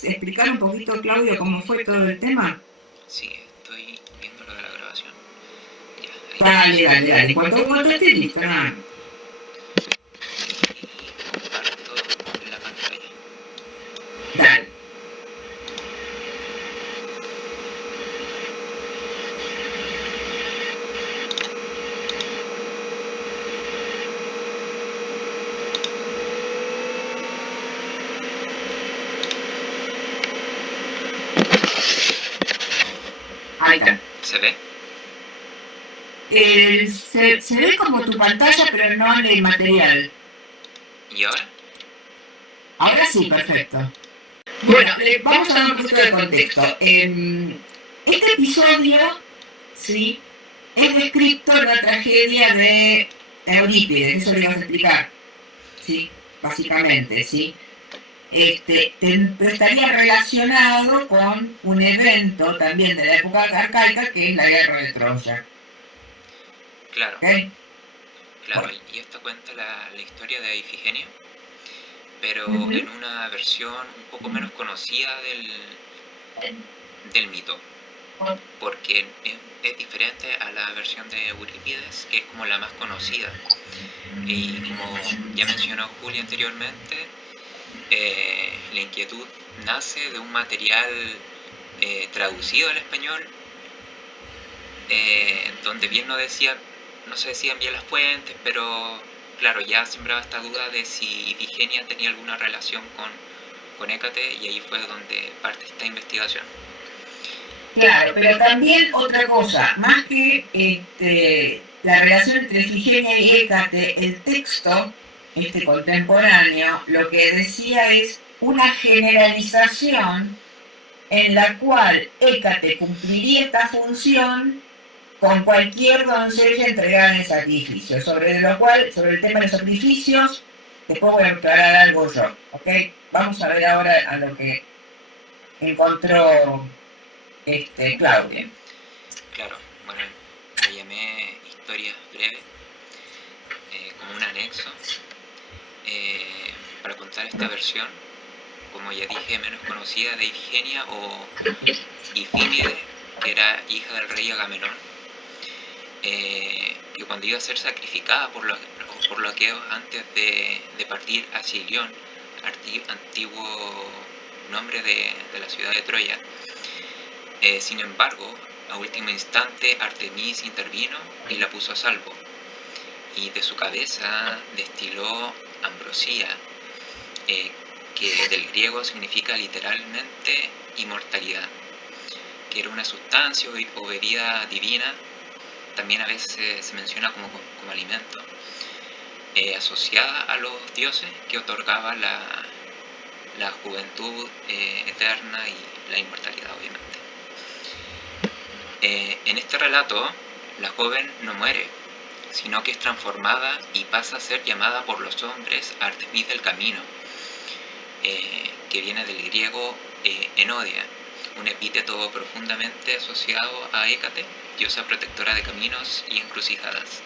¿Podés explicar un poquito, Claudio, cómo fue todo el tema? Sí, estoy viendo lo de la grabación. Ya, Dale, dale, dale. Cuando estés listo, nada. y comparto la pantalla. Dale. Ahí está. ¿Se ve? Se ve como tu pantalla, pero no en el material. ¿Y ahora? Ahora sí, perfecto. Bueno, vamos a dar un poquito de contexto. Este episodio, ¿sí?, es descrito en la tragedia de Eurípides, eso lo ibas a explicar, ¿sí? Básicamente, ¿sí? Estaría relacionado con un evento también de la época arcaica, que es la guerra de Troya. Claro. ¿Okay? Claro, Bueno. y esto cuenta la historia de Ifigenia, pero en una versión un poco menos conocida del mito, porque es diferente a la versión de Eurípides, que es como la más conocida. Y como ya mencionó Julia anteriormente, la inquietud nace de un material traducido al español, donde bien no se decían bien las fuentes, pero claro, ya sembraba esta duda de si Ifigenia tenía alguna relación con Hécate, y ahí fue donde parte esta investigación. Claro, pero también otra cosa, más que la relación entre Ifigenia y Hécate, el texto contemporáneo lo que decía es una generalización en la cual Hécate cumpliría esta función con cualquier doncella entregada en sacrificio, sobre el tema de los sacrificios, después voy a aclarar algo yo, ¿ok? Vamos a ver ahora a lo que encontró Claudia. Claro, bueno, le llamé historias breves, como un anexo, para contar esta versión, como ya dije, menos conocida, de Ifigenia o Ifímide, que era hija del rey Agamenón, que cuando iba a ser sacrificada por los aqueos antes de partir hacia Ilión, antiguo nombre de la ciudad de Troya. Sin embargo, a último instante Artemis intervino y la puso a salvo, y de su cabeza destiló ambrosía, que del griego significa literalmente inmortalidad, que era una sustancia o bebida divina, también a veces se menciona como alimento, asociada a los dioses, que otorgaba la juventud eterna y la inmortalidad, obviamente. En este relato, la joven no muere, sino que es transformada y pasa a ser llamada por los hombres Artemis del Camino, que viene del griego Enodia, un epíteto profundamente asociado a Hécate, diosa protectora de caminos y encrucijadas,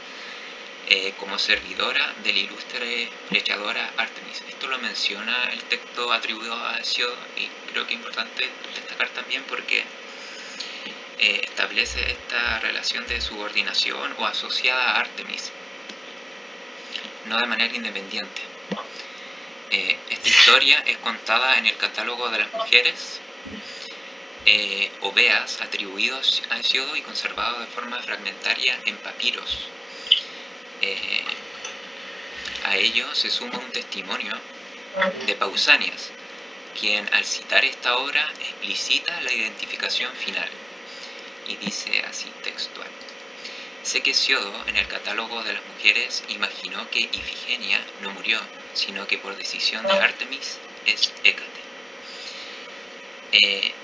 como servidora de la ilustre flechadora Artemis. Esto lo menciona el texto atribuido a Hesíodo, y creo que es importante destacar también porque establece esta relación de subordinación o asociada a Artemis, no de manera independiente. Esta historia es contada en el catálogo de las mujeres, oveas atribuidos a Hesíodo y conservados de forma fragmentaria en papiros. A ello se suma un testimonio de Pausanias, quien al citar esta obra explicita la identificación final, y dice así textual: sé que Hesíodo en el catálogo de las mujeres imaginó que Ifigenia no murió, sino que por decisión de Artemis es Hécate.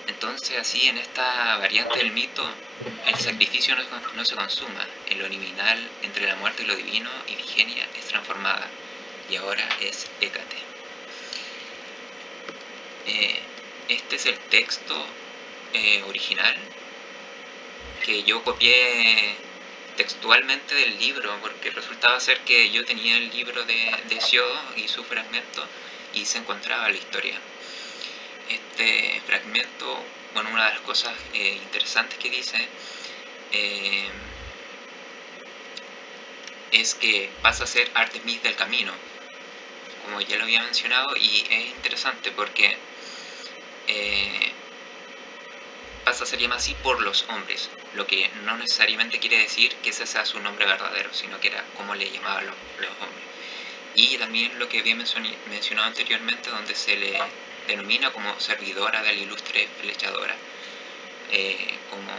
Entonces, así, en esta variante del mito, el sacrificio no se consuma. En lo liminal entre la muerte y lo divino, Ifigenia es transformada y ahora es Hécate. Este es el texto original que yo copié textualmente del libro, porque resultaba ser que yo tenía el libro de Hesíodo y su fragmento, y se encontraba la historia. este fragmento, bueno, una de las cosas interesantes que dice es que pasa a ser Artemis del camino, como ya lo había mencionado, y es interesante porque pasa a ser llamada así por los hombres, lo que no necesariamente quiere decir que ese sea su nombre verdadero, sino que era como le llamaban los hombres. Y también lo que había mencionado anteriormente, donde se le denomina como servidora de la ilustre flechadora, como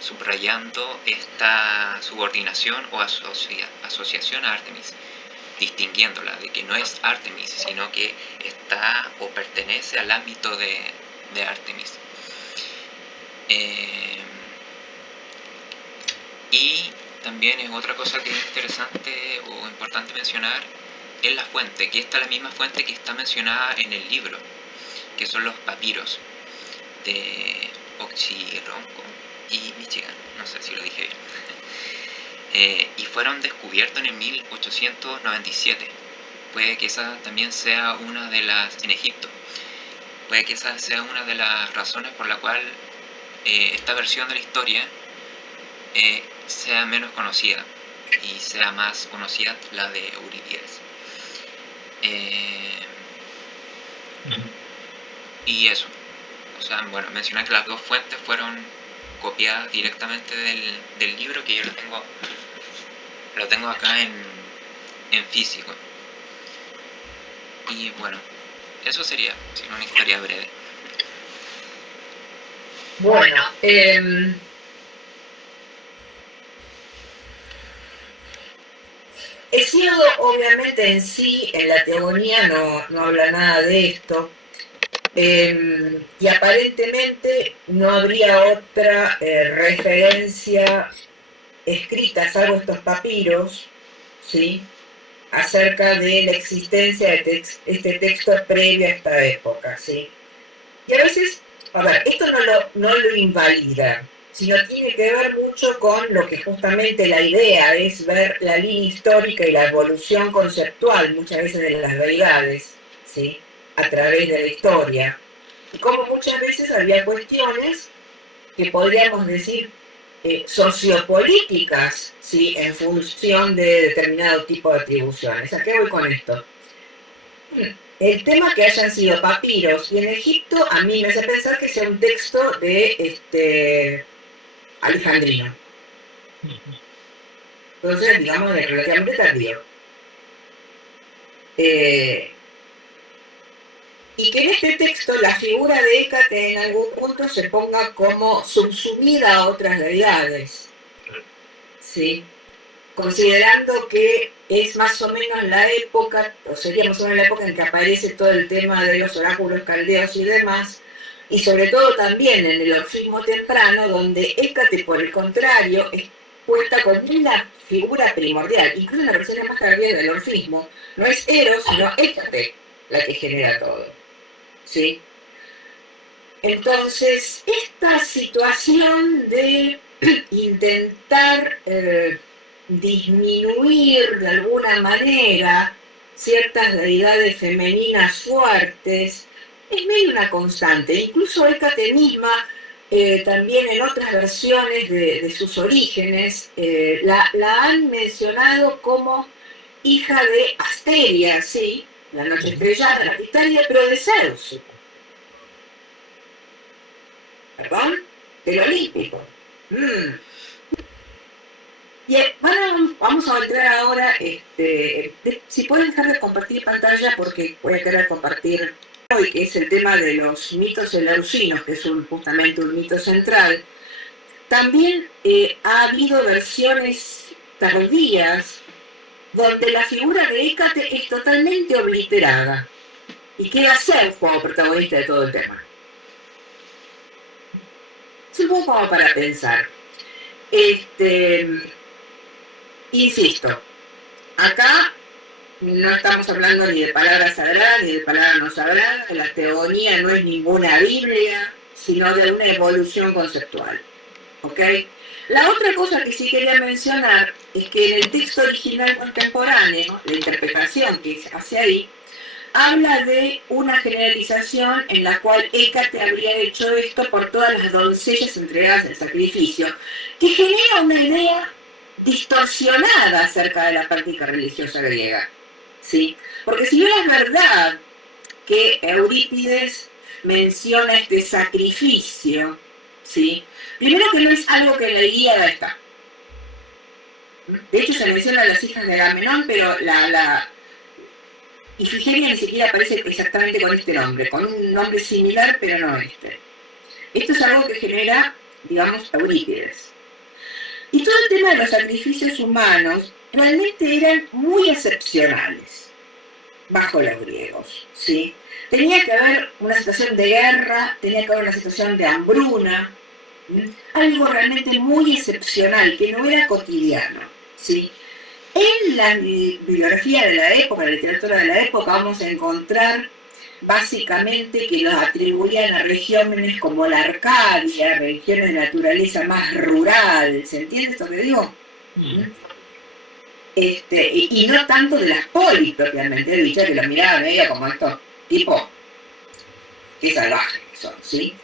subrayando esta subordinación o asociación a Artemis, distinguiéndola de que no es Artemis, sino que está o pertenece al ámbito de Artemis. Y también es otra cosa que es interesante o importante mencionar, es la fuente, que esta es la misma fuente que está mencionada en el libro, que son los papiros de Oxirronco y Michigan, no sé si lo dije bien. Y fueron descubiertos en el 1897. Puede que esa también sea una de las, en Egipto, puede que esa sea una de las razones por la cual esta versión de la historia sea menos conocida y sea más conocida la de Eurípides. Y eso, o sea, bueno, mencionar que las dos fuentes fueron copiadas directamente del libro, que yo lo tengo acá en físico. Y bueno, eso sería una historia breve. Bueno, Hesíodo obviamente en sí, en la teogonía no habla nada de esto, y aparentemente no habría otra referencia escrita, salvo estos papiros, ¿sí?, acerca de la existencia de este texto previo a esta época, ¿sí? Y a veces, a ver, esto no lo invalida, sino tiene que ver mucho con lo que justamente la idea es ver la línea histórica y la evolución conceptual muchas veces de las deidades, ¿sí?, a través de la historia. Y como muchas veces había cuestiones que podríamos decir sociopolíticas, ¿sí?, en función de determinado tipo de atribuciones. ¿A qué voy con esto? El tema que hayan sido papiros y en Egipto a mí me hace pensar que sea un texto de alejandrino. Entonces, digamos, de relativamente tardío. Y que en este texto la figura de Hécate en algún punto se ponga como subsumida a otras deidades, ¿sí?, considerando que es más o menos la época, o sería más o menos la época en que aparece todo el tema de los oráculos caldeos y demás, y sobre todo también en el orfismo temprano, donde Hécate, por el contrario, es puesta como una figura primordial, incluso en la versión más tardía del orfismo, no es Eros, sino Hécate la que genera todo, ¿sí? Entonces, esta situación de intentar disminuir de alguna manera ciertas deidades femeninas fuertes es medio una constante. Incluso Hécate misma, también en otras versiones de sus orígenes, la han mencionado como hija de Asteria, ¿sí?, la noche estrellada, la Titaria, pero de Zeus. ¿Perdón? Del olímpico. Y vamos a entrar ahora, si pueden dejar de compartir pantalla porque voy a querer compartir hoy, que es el tema de los mitos eleusinos, que es justamente un mito central. También ha habido versiones tardías donde la figura de Hécate es totalmente obliterada y queda Zeus como protagonista de todo el tema. Es un poco como para pensar. Insisto, acá no estamos hablando ni de palabras sagradas ni de palabras no sagradas, la teogonía no es ninguna Biblia, sino de una evolución conceptual. ¿Ok? La otra cosa que sí quería mencionar es que en el texto original contemporáneo, la interpretación que se hace ahí, habla de una generalización en la cual Hécate habría hecho esto por todas las doncellas entregadas al sacrificio, que genera una idea distorsionada acerca de la práctica religiosa griega, ¿sí? Porque si bien es verdad que Eurípides menciona este sacrificio, ¿sí? Primero que no es algo que en la Ilíada está. De hecho se menciona a las hijas de Agamenón, pero la Ifigenia ni siquiera aparece exactamente con este nombre, con un nombre similar, pero no este. Esto es algo que genera, digamos, Eurípides. Y todo el tema de los sacrificios humanos realmente eran muy excepcionales bajo los griegos, ¿sí? Tenía que haber una situación de guerra, tenía que haber una situación de hambruna, ¿sí? Algo realmente muy excepcional, que no era cotidiano, ¿sí? En la bibliografía de la época, la literatura de la época, vamos a encontrar básicamente que los atribuían a regiones como la Arcadia, regiones de naturaleza más rural, ¿se entiende esto que digo? Y no tanto de las polis propiamente dicho, que lo miraban ella como estos tipos que salvajes que son, ¿sí?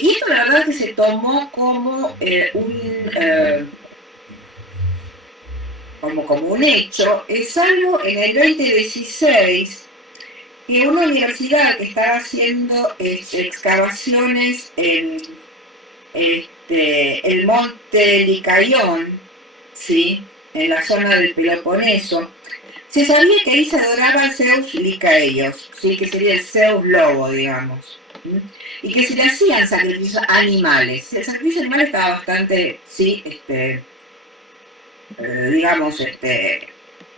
Y esto la verdad que se tomó como un hecho, salvo en el 2016 que una universidad que estaba haciendo excavaciones en el monte Licaión, ¿sí? En la zona del Peloponeso, se sabía que ahí se adoraba a Zeus Licaeios, ¿sí? Que sería el Zeus lobo, digamos, ¿sí? Y que se le hacían sacrificios animales. El sacrificio animal estaba bastante, sí, digamos,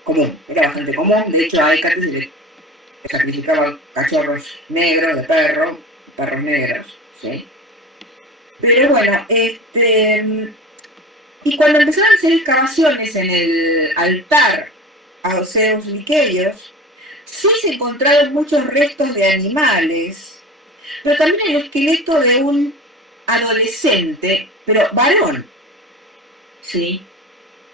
común, era bastante común. De hecho, a Hécate se le sacrificaban cachorros negros de perros negros, ¿sí? Pero bueno, y cuando empezaron a hacer excavaciones en el altar a Zeus Licaeios, sí se encontraron muchos restos de animales, pero también el esqueleto de un adolescente, pero varón, ¿sí?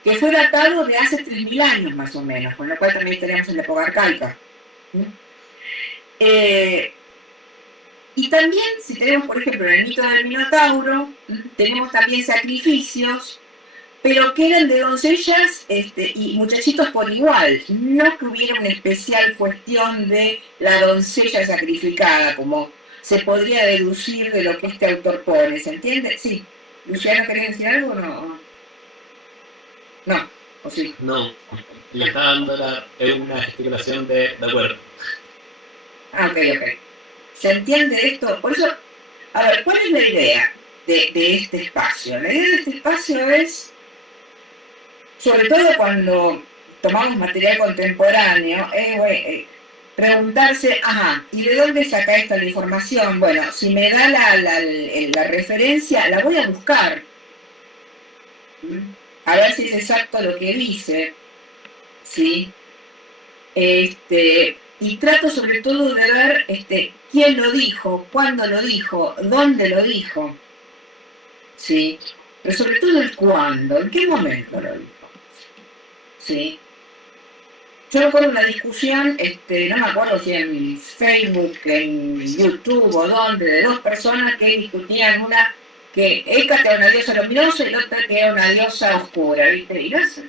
Que fue datado de hace 3000 años más o menos, con lo cual también estaríamos en la época arcaica. ¿Sí? Y también, si tenemos, por ejemplo, en el mito del Minotauro, tenemos también sacrificios, pero que eran de doncellas y muchachitos por igual, no que hubiera una especial cuestión de la doncella sacrificada, como se podría deducir de lo que este autor pone, ¿se entiende? Sí. ¿Luciano querés decir algo o no? No, ¿o sí? No, le está dando una gesticulación de acuerdo. Ah, ok. ¿Se entiende esto? Por eso, a ver, ¿cuál es la idea de este espacio? La idea de este espacio es, sobre todo cuando tomamos material contemporáneo, preguntarse, ¿y de dónde saca esta la información? Bueno, si me da la referencia, la voy a buscar. A ver si es exacto lo que dice. ¿Sí? Y trato sobre todo de ver quién lo dijo, cuándo lo dijo, dónde lo dijo. ¿Sí? Pero sobre todo el cuándo, en qué momento lo dijo. ¿Sí? Yo recuerdo una discusión, no me acuerdo si en Facebook, en YouTube o dónde, de dos personas que discutían, una que Hécate era una diosa luminosa y la otra que era una diosa oscura, ¿viste? Y no sé.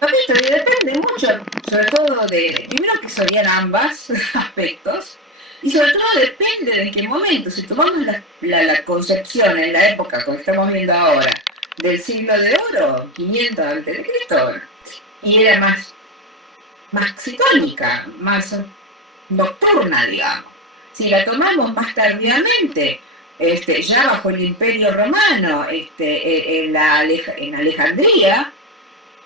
Papito, y depende mucho, sobre todo primero que serían ambas aspectos, y sobre todo depende de en qué momento. Si tomamos la concepción en la época que estamos viendo ahora, del siglo de oro, 500 a.C., y era más citónica, más nocturna, digamos. Si la tomamos más tardíamente, ya bajo el Imperio Romano, en Alejandría,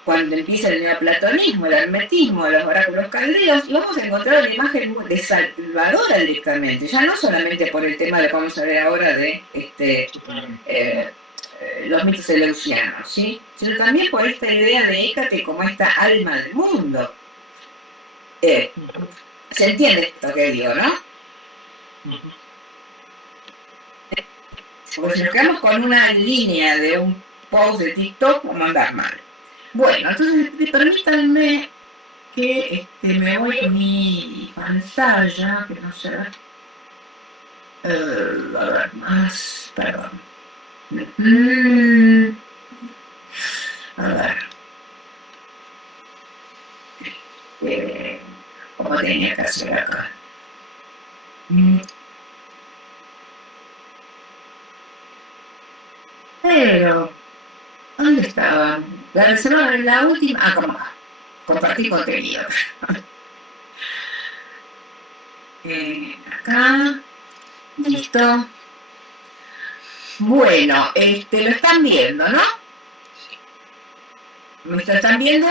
cuando empieza el neoplatonismo, el hermetismo, los oráculos caldeos, y vamos a encontrar una imagen de salvadora directamente, ya no solamente por el tema de lo que vamos a ver ahora de los mitos eleusianos, ¿sí? Sino también por esta idea de Hécate como esta alma del mundo. ¿Se entiende esto que digo, no? Porque si nos quedamos con una línea de un post de TikTok, vamos a andar mal. Bueno, entonces permítanme que me voy a mi pantalla, que no sé. A ver, más, perdón. A ver. ¿Cómo tenía que hacer acá? Pero, ¿dónde estaba? La reserva en la última. Ah, ¿cómo va? Compartir contenido. Acá. Listo. Bueno, lo están viendo, ¿no? ¿Me están viendo?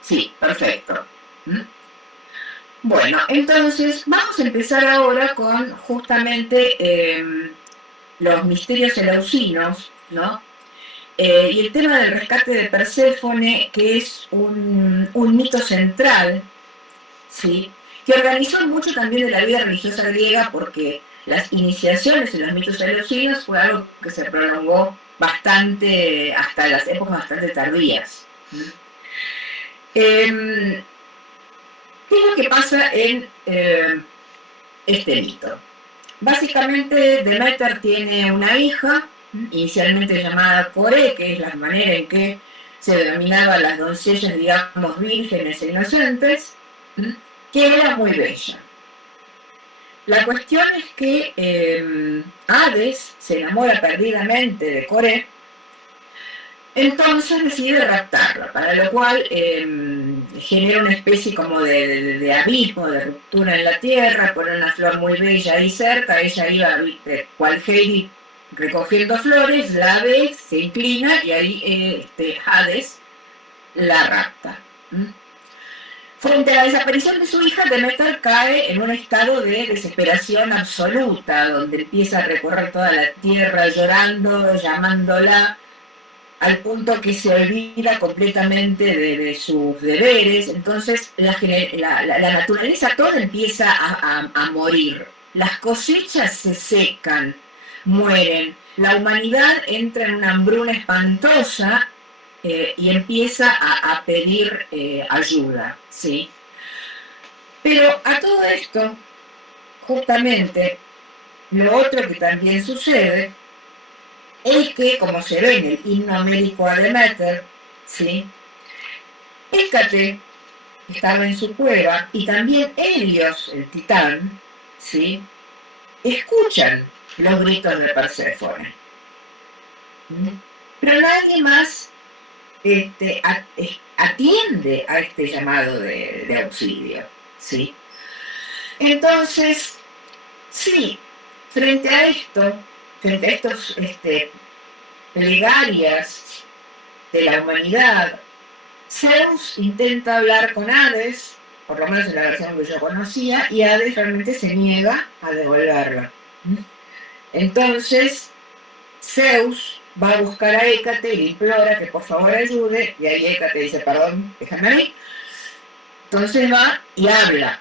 Sí, perfecto. Bueno, entonces vamos a empezar ahora con justamente los misterios eleusinos, ¿no? Y el tema del rescate de Perséfone, que es un mito central, ¿sí? Que organizó mucho también de la vida religiosa griega, porque las iniciaciones en los mitos eleusinos fue algo que se prolongó bastante hasta las épocas bastante tardías. ¿Qué es lo que pasa en este mito? Básicamente, Deméter tiene una hija, inicialmente llamada Coré, que es la manera en que se denominaba las doncellas, digamos, vírgenes e inocentes, que era muy bella. La cuestión es que Hades se enamora perdidamente de Coré, entonces decide raptarla, para lo cual genera una especie como de abismo, de ruptura en la tierra, pone una flor muy bella ahí cerca, ella iba, cual Heidi, recogiendo flores, la ve, se inclina y ahí Hades la rapta. Frente a la desaparición de su hija, Deméter cae en un estado de desesperación absoluta, donde empieza a recorrer toda la tierra llorando, llamándola, al punto que se olvida completamente de sus deberes. Entonces la naturaleza toda empieza a morir. Las cosechas se secan, mueren. La humanidad entra en una hambruna espantosa y empieza a pedir ayuda, ¿sí? Pero a todo esto, justamente, lo otro que también sucede es que, como se ve en el himno médico a Deméter, ¿sí? Hécate estaba en su cueva y también Helios, el titán, ¿sí? Escuchan los gritos de Perséfone. Pero nadie más atiende a este llamado de auxilio, ¿sí? Entonces, sí, frente a estos plegarias de la humanidad, Zeus intenta hablar con Hades, por lo menos en la versión que yo conocía, y Hades realmente se niega a devolverla. Entonces, Zeus va a buscar a Hécate y le implora que por favor ayude, y ahí Hécate dice, perdón, déjame a mí. Entonces va y habla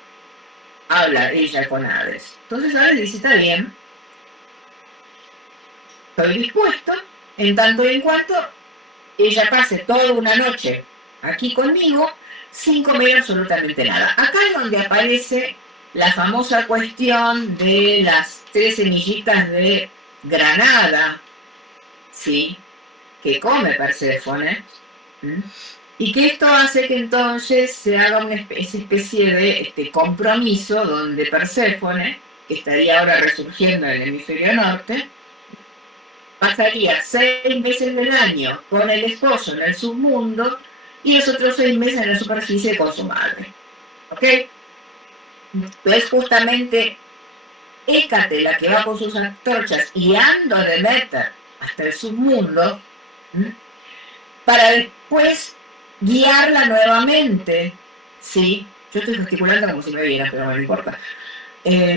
ella con Hades. Entonces Hades dice, está bien, estoy dispuesto, en tanto y en cuanto ella pase toda una noche aquí conmigo sin comer absolutamente nada. Acá es donde aparece la famosa cuestión de las 3 semillitas de granada, ¿sí? Que come Perséfone, y que esto hace que entonces se haga una especie de compromiso donde Perséfone, que estaría ahora resurgiendo en el hemisferio norte, pasaría 6 meses del año con el esposo en el submundo y los otros 6 meses en la superficie con su madre. ¿Ok? Entonces justamente Hécate, la que va con sus antorchas guiando a Deméter hasta el submundo, para después guiarla nuevamente, ¿sí? Yo estoy gesticulando como si me viera, pero no me importa.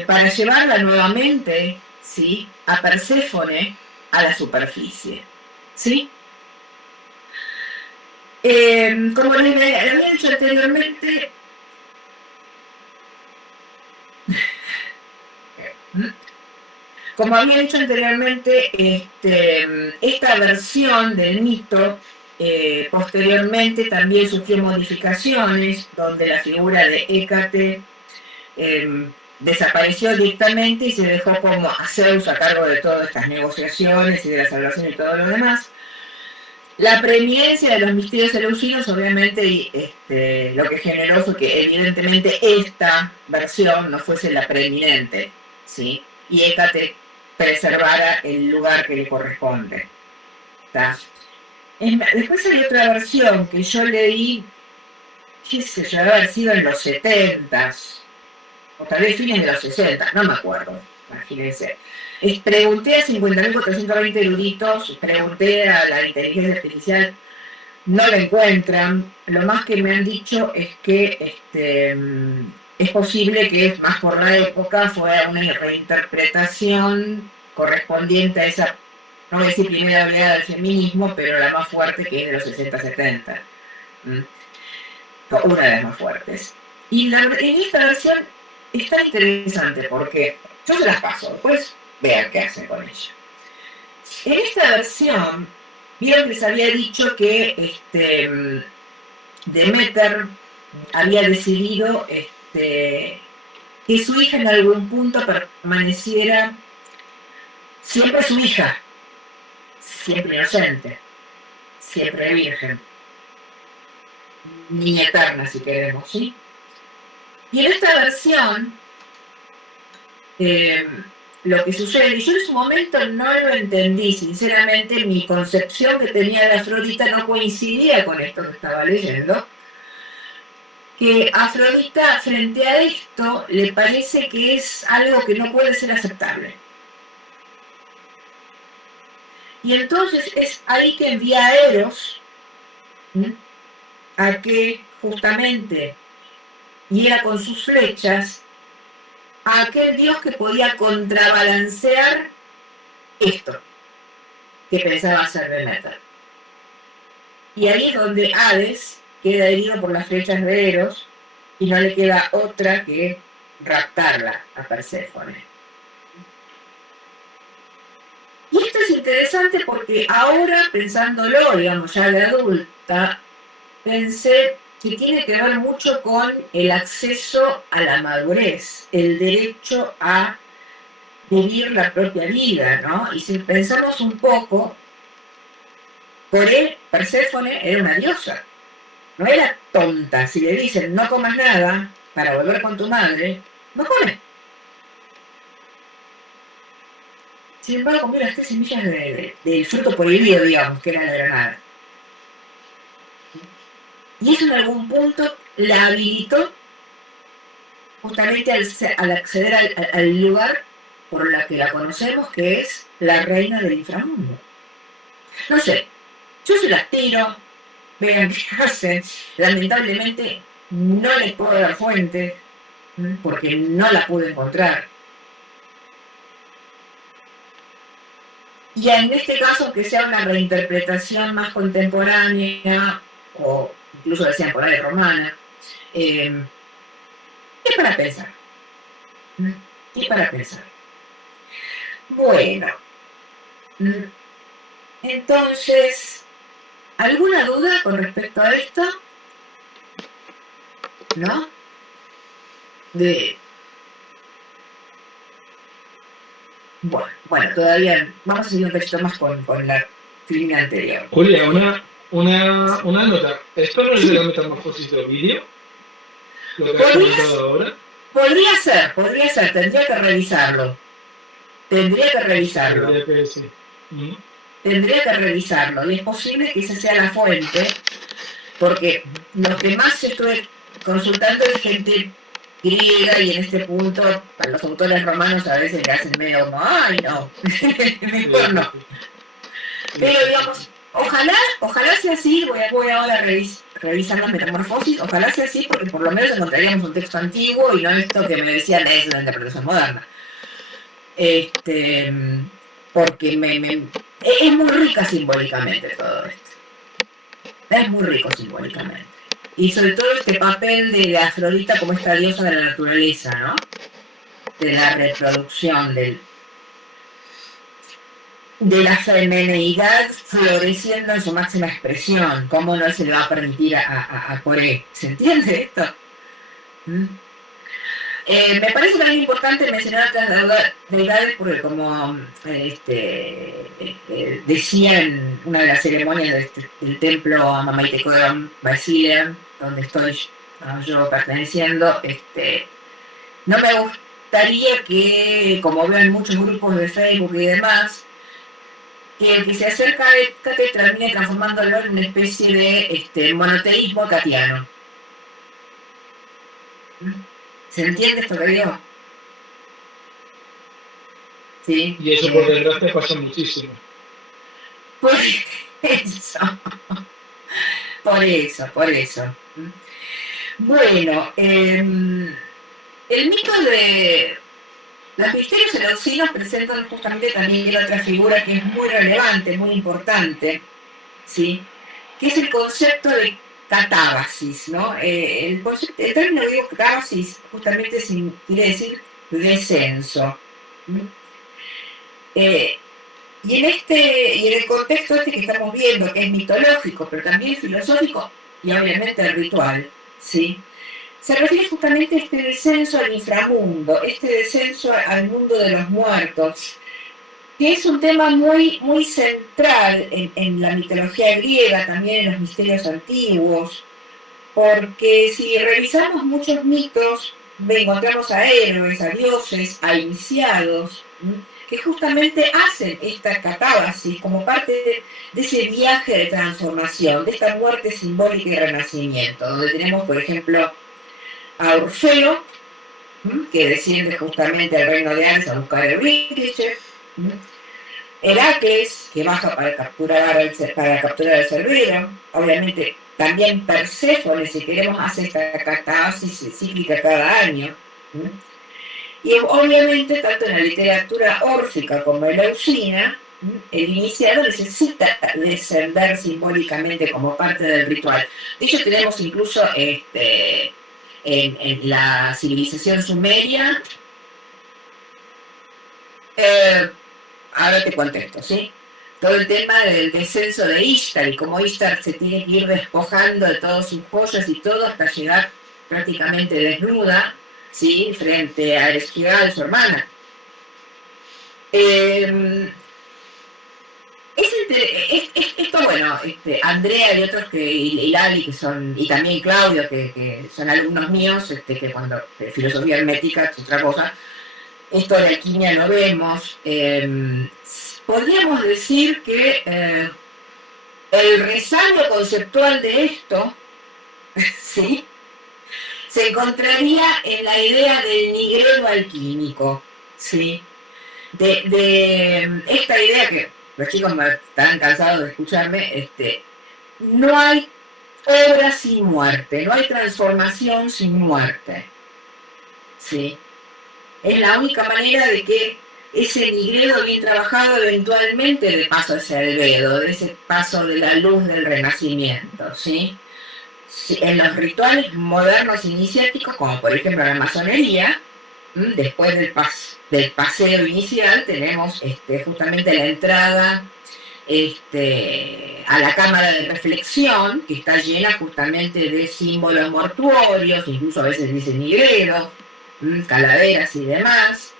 Para llevarla nuevamente, ¿sí? A Perséfone a la superficie, ¿sí? Como les había dicho anteriormente, esta versión del mito Posteriormente también sufrió modificaciones donde la figura de Hécate desapareció directamente y se dejó como a Zeus a cargo de todas estas negociaciones y de la salvación y todo lo demás. La preeminencia de los misterios eleusinos obviamente lo que generó fue que evidentemente esta versión no fuese la preeminente, ¿sí? Y Hécate preservara el lugar que le corresponde. ¿Tá? Después hay otra versión que yo leí, qué sé yo, debe haber sido en los 70s, o tal vez fines de los 60, no me acuerdo, imagínense. Pregunté a 50.420 eruditos, pregunté a la inteligencia artificial, no la encuentran. Lo más que me han dicho es que es posible que, más por la época, fuera una reinterpretación correspondiente a esa, no voy a decir primera oleada del feminismo, pero la más fuerte, que es de los 60-70. Una de las más fuertes. Y en esta versión es tan interesante porque yo se las paso, después vean qué hacen con ella. En esta versión, vieron que les había dicho que Demeter había decidido que su hija en algún punto permaneciera siempre su hija, siempre inocente, siempre virgen, niña eterna si queremos, ¿sí? Y en esta versión, lo que sucede, y yo en su momento no lo entendí, sinceramente, mi concepción que tenía de Afrodita no coincidía con esto que estaba leyendo, que Afrodita frente a esto le parece que es algo que no puede ser aceptable. Y entonces es ahí que envía a Eros, a que justamente hiera con sus flechas a aquel dios que podía contrabalancear esto que pensaba hacer Demeter. Y ahí es donde Hades queda herido por las flechas de Eros y no le queda otra que raptarla a Perséfone. Y esto es interesante porque ahora, pensándolo, digamos, ya de adulta, pensé que tiene que ver mucho con el acceso a la madurez, el derecho a vivir la propia vida, ¿no? Y si pensamos un poco, por él, Perséfone era una diosa, no era tonta. Si le dicen no comas nada para volver con tu madre, no come. Sin embargo, comió las 3 semillas del fruto prohibido, digamos, que era la granada. Y eso en algún punto la habilitó justamente al acceder al lugar por la que la conocemos, que es la reina del inframundo. No sé, yo se las tiro, vean qué hacen. Lamentablemente no les puedo dar fuente, porque no la pude encontrar. Y en este caso, que sea una reinterpretación más contemporánea, o incluso decían por ahí romana, es para pensar. Es para pensar. Bueno, entonces, ¿alguna duda con respecto a esto? ¿No? Bueno, todavía vamos a seguir un texto más con la línea anterior. Julia, una nota. ¿Esto no es de la metamorfosis de Ovidio? ¿Lo que has comentado ahora? Podría ser, tendría que revisarlo. Tendría que revisarlo, y es posible que esa sea la fuente, porque lo que más estuve consultando es gente griega, y en este punto, para los autores romanos a veces le hacen medio como, ¡ay, no! Mejor no. Pero digamos, ojalá sea así. Voy ahora a revisar la metamorfosis, ojalá sea así, porque por lo menos encontraríamos un texto antiguo y no esto que me decían es una interpretación moderna. Porque es muy rica simbólicamente todo esto. Es muy rico simbólicamente. Y sobre todo este papel de Afrodita como esta diosa de la naturaleza, ¿no? De la reproducción, de la femineidad floreciendo en su máxima expresión. ¿Cómo no se le va a permitir a Coré? ¿Se entiende esto? Me parece también importante mencionar otras deidades porque como decía en una de las ceremonias del templo Mamaitecoram Basilian, donde estoy yo perteneciendo, no me gustaría que, como veo en muchos grupos de Facebook y demás, que el que se acerca a Hécate termine transformándolo en una especie de monoteísmo katiano. ¿Se entiende esto que digo? Sí. Y eso por desgracia pasa muchísimo. Por eso. Bueno, el mito de los misterios eleusinos presentan justamente también otra figura que es muy relevante, muy importante, ¿sí? Que es el concepto de catábasis, ¿no? El término griego catábasis justamente quiere decir descenso. Y en el contexto que estamos viendo, que es mitológico, pero también filosófico y obviamente ritual, ¿sí? Se refiere justamente a este descenso al inframundo, este descenso al mundo de los muertos, que es un tema muy, muy central en la mitología griega, también en los misterios antiguos, porque si revisamos muchos mitos, encontramos a héroes, a dioses, a iniciados, que justamente hacen esta catábasis como parte de ese viaje de transformación, de esta muerte simbólica y renacimiento, donde tenemos, por ejemplo, a Orfeo, que desciende justamente al reino de Hades a buscar el Eurídice, Heracles, que baja para capturar el Cerbero, obviamente también Perséfone, si queremos, hace esta catábasis cíclica cada año. Y obviamente, tanto en la literatura órfica como eleusina, el iniciado necesita descender simbólicamente como parte del ritual. De hecho, tenemos incluso en la civilización sumeria, ahora te contesto, ¿sí? Todo el tema del descenso de Ishtar y cómo Ishtar se tiene que ir despojando de todas sus joyas y todo hasta llegar prácticamente desnuda, ¿sí? Frente a Ereshkigal, su hermana. Esto, bueno, Andrea y otros y Lali, que son, y también Claudio, que son alumnos míos, que cuando filosofía hermética es otra cosa, esto de alquimia lo vemos. Podríamos decir que el rezago conceptual de esto, ¿sí?, se encontraría en la idea del nigredo alquímico, ¿sí? De esta idea que los chicos me están cansados de escucharme, no hay obra sin muerte, no hay transformación sin muerte, ¿sí? Es la única manera de que ese nigredo bien trabajado eventualmente dé paso a ese albedo, de ese paso de la luz del renacimiento, ¿sí? En los rituales modernos iniciáticos, como por ejemplo la masonería, después del paseo inicial tenemos justamente la entrada a la cámara de reflexión, que está llena justamente de símbolos mortuorios, incluso a veces dice nigreros, calaveras y demás.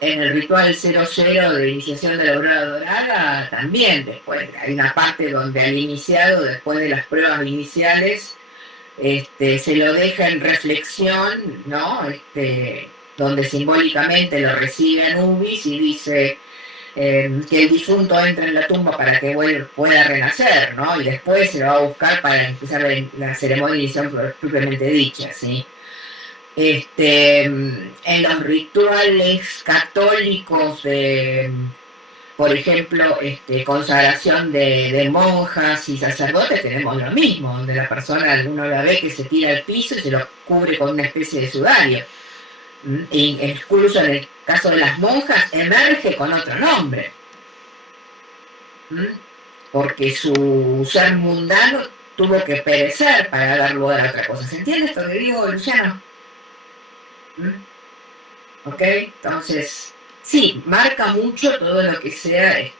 En el ritual 00 de iniciación de la aurora dorada también después hay una parte donde al iniciado, después de las pruebas iniciales, se lo deja en reflexión, ¿no? Donde simbólicamente lo recibe Anubis y dice que el difunto entra en la tumba para que pueda renacer, ¿no? Y después se lo va a buscar para empezar la ceremonia de iniciación propiamente dicha, ¿sí? En los rituales católicos por ejemplo, consagración de monjas y sacerdotes, tenemos lo mismo, donde la persona, uno la ve que se tira al piso y se lo cubre con una especie de sudario. Y incluso en el caso de las monjas, emerge con otro nombre. Porque su ser mundano tuvo que perecer para dar lugar a otra cosa. ¿Se entiende esto que digo, Luciano? ¿Ok? Entonces, sí, marca mucho todo lo que sea,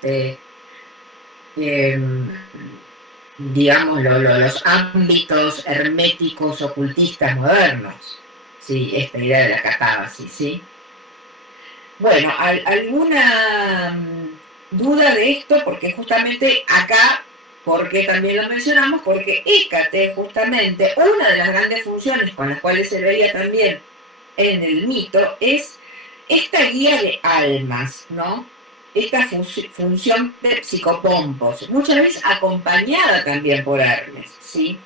digamos, los ámbitos herméticos ocultistas modernos. Sí, esta idea de la catábasis, ¿sí? Bueno, ¿alguna duda de esto? Porque justamente acá, porque también lo mencionamos, porque Hécate, justamente, una de las grandes funciones con las cuales se veía también en el mito, es esta guía de almas, ¿no? Esta función de psicopompos, muchas veces acompañada también por Hermes, ¿sí?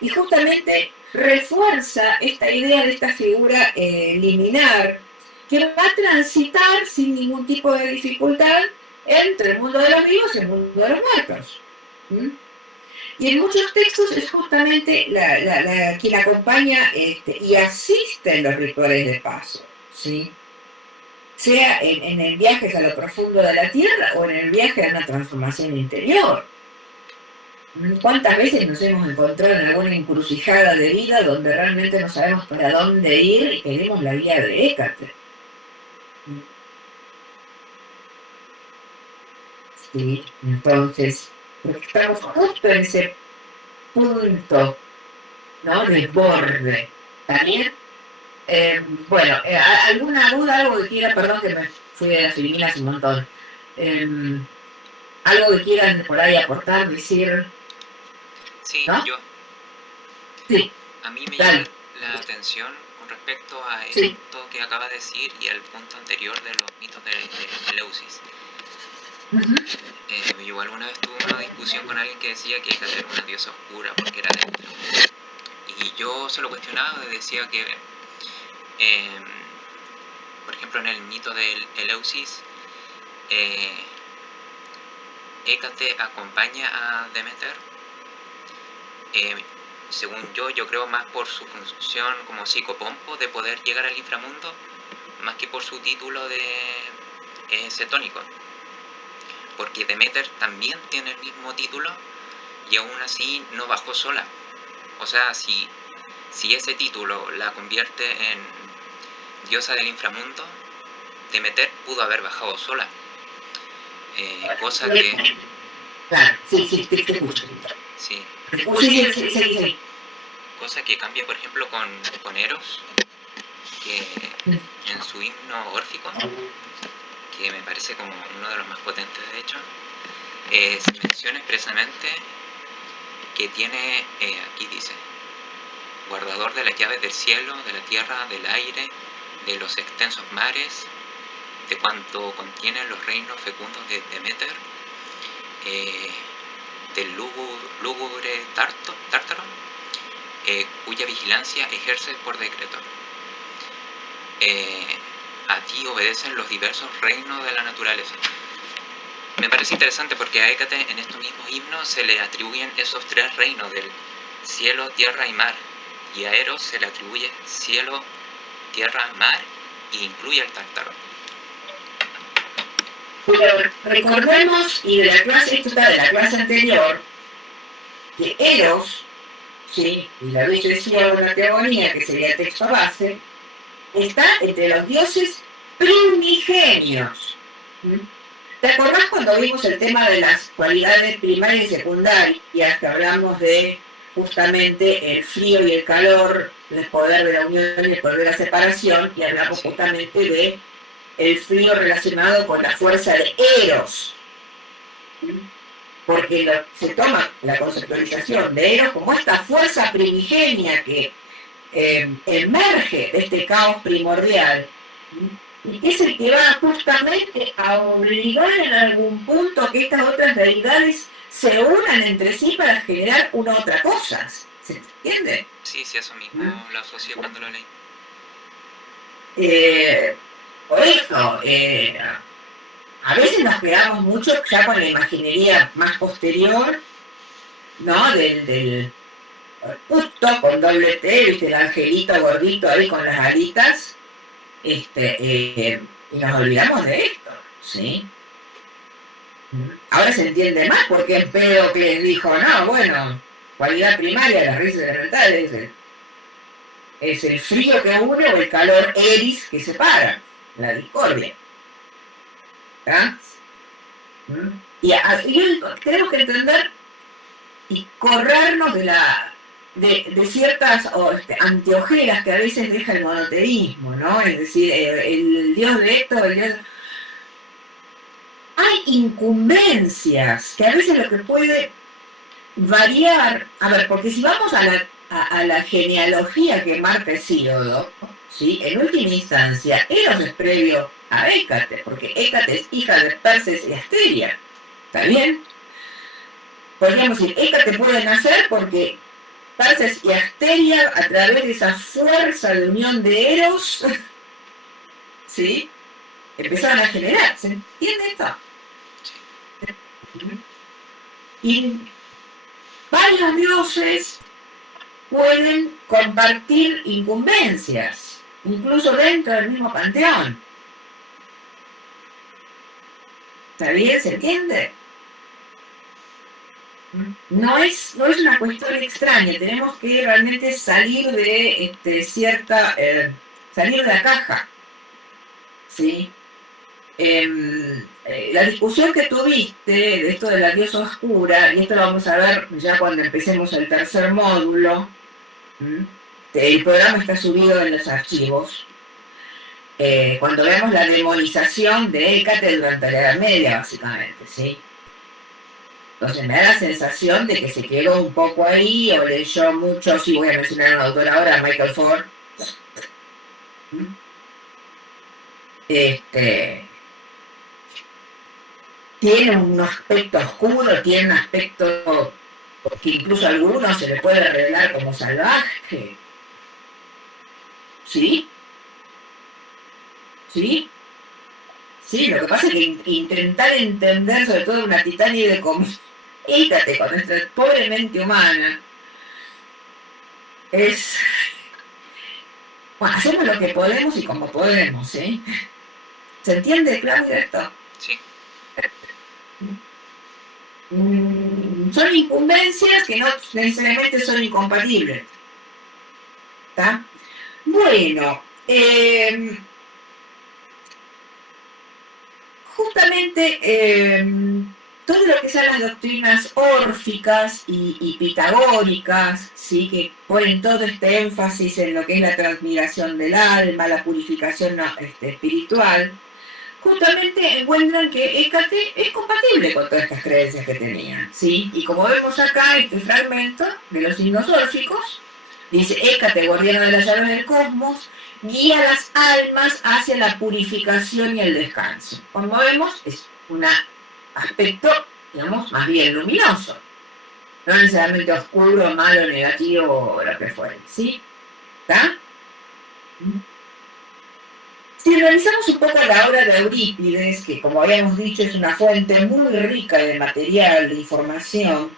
Y justamente refuerza esta idea de esta figura liminar, que va a transitar sin ningún tipo de dificultad entre el mundo de los vivos y el mundo de los muertos. ¿Mm? Y en muchos textos es justamente quien acompaña y asiste en los rituales de paso, ¿sí? Sea en el viaje a lo profundo de la tierra o en el viaje a una transformación interior. ¿Cuántas veces nos hemos encontrado en alguna encrucijada de vida donde realmente no sabemos para dónde ir y queremos la guía de Hécate? Sí, entonces, porque estamos justo en ese punto, ¿no? De borde. ¿Está bien? Bueno, ¿alguna duda, algo que quiera? Perdón que me fui de las Filipinas un montón. ¿Algo que quieran por ahí aportar, decir? Sí, ¿No? yo. Sí. A mí me Dale. llama la atención con respecto a Sí. esto que acaba de decir y al punto anterior de los mitos de Eleusis. Yo alguna vez tuve una discusión con alguien que decía que Hécate era una diosa oscura porque era dentro. Y yo se lo cuestionaba y decía que, por ejemplo, en el mito de Eleusis, Hécate acompaña a Demeter. Según yo creo más por su función como psicopompo de poder llegar al inframundo, más que por su título de cetónico. Porque Demeter también tiene el mismo título y aún así no bajó sola. O sea, si ese título la convierte en diosa del inframundo, Demeter pudo haber bajado sola. Cosa que... Claro, sí, te escucho. Sí. Sí. Cosa que cambia, por ejemplo, con Eros, que en su himno órfico, que me parece como uno de los más potentes de hecho, se menciona expresamente que tiene, aquí dice, guardador de las llaves del cielo, de la tierra, del aire, de los extensos mares, de cuanto contienen los reinos fecundos de Demeter, del lúgubre tártaro, cuya vigilancia ejerce por decreto. A ti obedecen los diversos reinos de la naturaleza. Me parece interesante porque a Hécate en estos mismos himnos se le atribuyen esos tres reinos del cielo, tierra y mar. Y a Eros se le atribuye cielo, tierra, mar e incluye el tártaro. Pero recordemos, y de la clase, esto está de la clase anterior, que Eros, ¿sí? Y la Bella decía una teogonía, que sería texto base, está entre los dioses primigenios. ¿Te acordás cuando vimos el tema de las cualidades primarias y secundarias, que hablamos de justamente el frío y el calor, el poder de la unión y el poder de la separación, y hablamos justamente de el frío relacionado con la fuerza de Eros? Porque se toma la conceptualización de Eros como esta fuerza primigenia que emerge de este caos primordial, y que es el que va justamente a obligar en algún punto que estas otras deidades se unan entre sí para generar una otra cosa. ¿Se entiende? Sí, eso mismo lo asocié cuando lo leí. Por eso, a veces nos quedamos mucho ya con la imaginería más posterior, ¿no? Del justo con doble T, ¿viste? El angelito gordito ahí con las alitas, y nos olvidamos de esto, ¿sí? Ahora se entiende más porque Empédocles dijo, no, bueno, cualidad primaria, las raíces elementales, es el frío que une o el calor eris que separa, la discordia. ¿tá? Y tenemos que entender y corrernos de ciertas anteojeras que a veces deja el monoteísmo, ¿no? Es decir, el Dios de esto, el Dios... Hay incumbencias que a veces lo que puede variar, a ver, porque si vamos a la genealogía que marca Hesíodo, ¿sí? En última instancia, Eros es previo a Hécate, porque Hécate es hija de Perses y Asteria, ¿está bien? Podríamos decir, Hécate puede nacer porque Perses y Asteria, a través de esa fuerza de unión de Eros, ¿sí? Empezaron a generar, ¿se entiende esto? Y varios dioses pueden compartir incumbencias, incluso dentro del mismo panteón. ¿Está bien? ¿Se entiende? No es una cuestión extraña, tenemos que realmente salir de salir de la caja, ¿sí? La discusión que tuviste de esto de la diosa oscura, y esto lo vamos a ver ya cuando empecemos el tercer módulo, el programa está subido en los archivos, cuando vemos la demonización de Hécate durante la Edad Media, básicamente, ¿sí? Entonces me da la sensación de que se quedó un poco ahí, o leyó mucho, sí voy a mencionar a un autor ahora, Michael Ford. Tiene un aspecto oscuro, tiene un aspecto que incluso a algunos se le puede revelar como salvaje. ¿Sí? ¿Sí? Sí, lo que pasa es que intentar entender, sobre todo una titánide como Hécate, con nuestra pobre mente humana, es... Bueno, hacemos lo que podemos y como podemos, ¿sí? ¿Se entiende, Claudia, esto? Sí. Son incumbencias que no necesariamente son incompatibles. ¿Está? Bueno, justamente todo lo que son las doctrinas órficas y pitagóricas, ¿sí? Que ponen todo este énfasis en lo que es la transmigración del alma, la purificación espiritual, justamente encuentran que Hécate es compatible con todas estas creencias que tenían, ¿sí? Y como vemos acá, este fragmento de los signos órficos, dice, Hécate, guardiana de las llaves del cosmos, guía a las almas hacia la purificación y el descanso. Como vemos, es un aspecto, digamos, más bien luminoso, no necesariamente oscuro, malo, negativo, o lo que fuere, ¿sí? ¿Está? Si revisamos un poco la obra de Eurípides, que como habíamos dicho es una fuente muy rica de material, de información,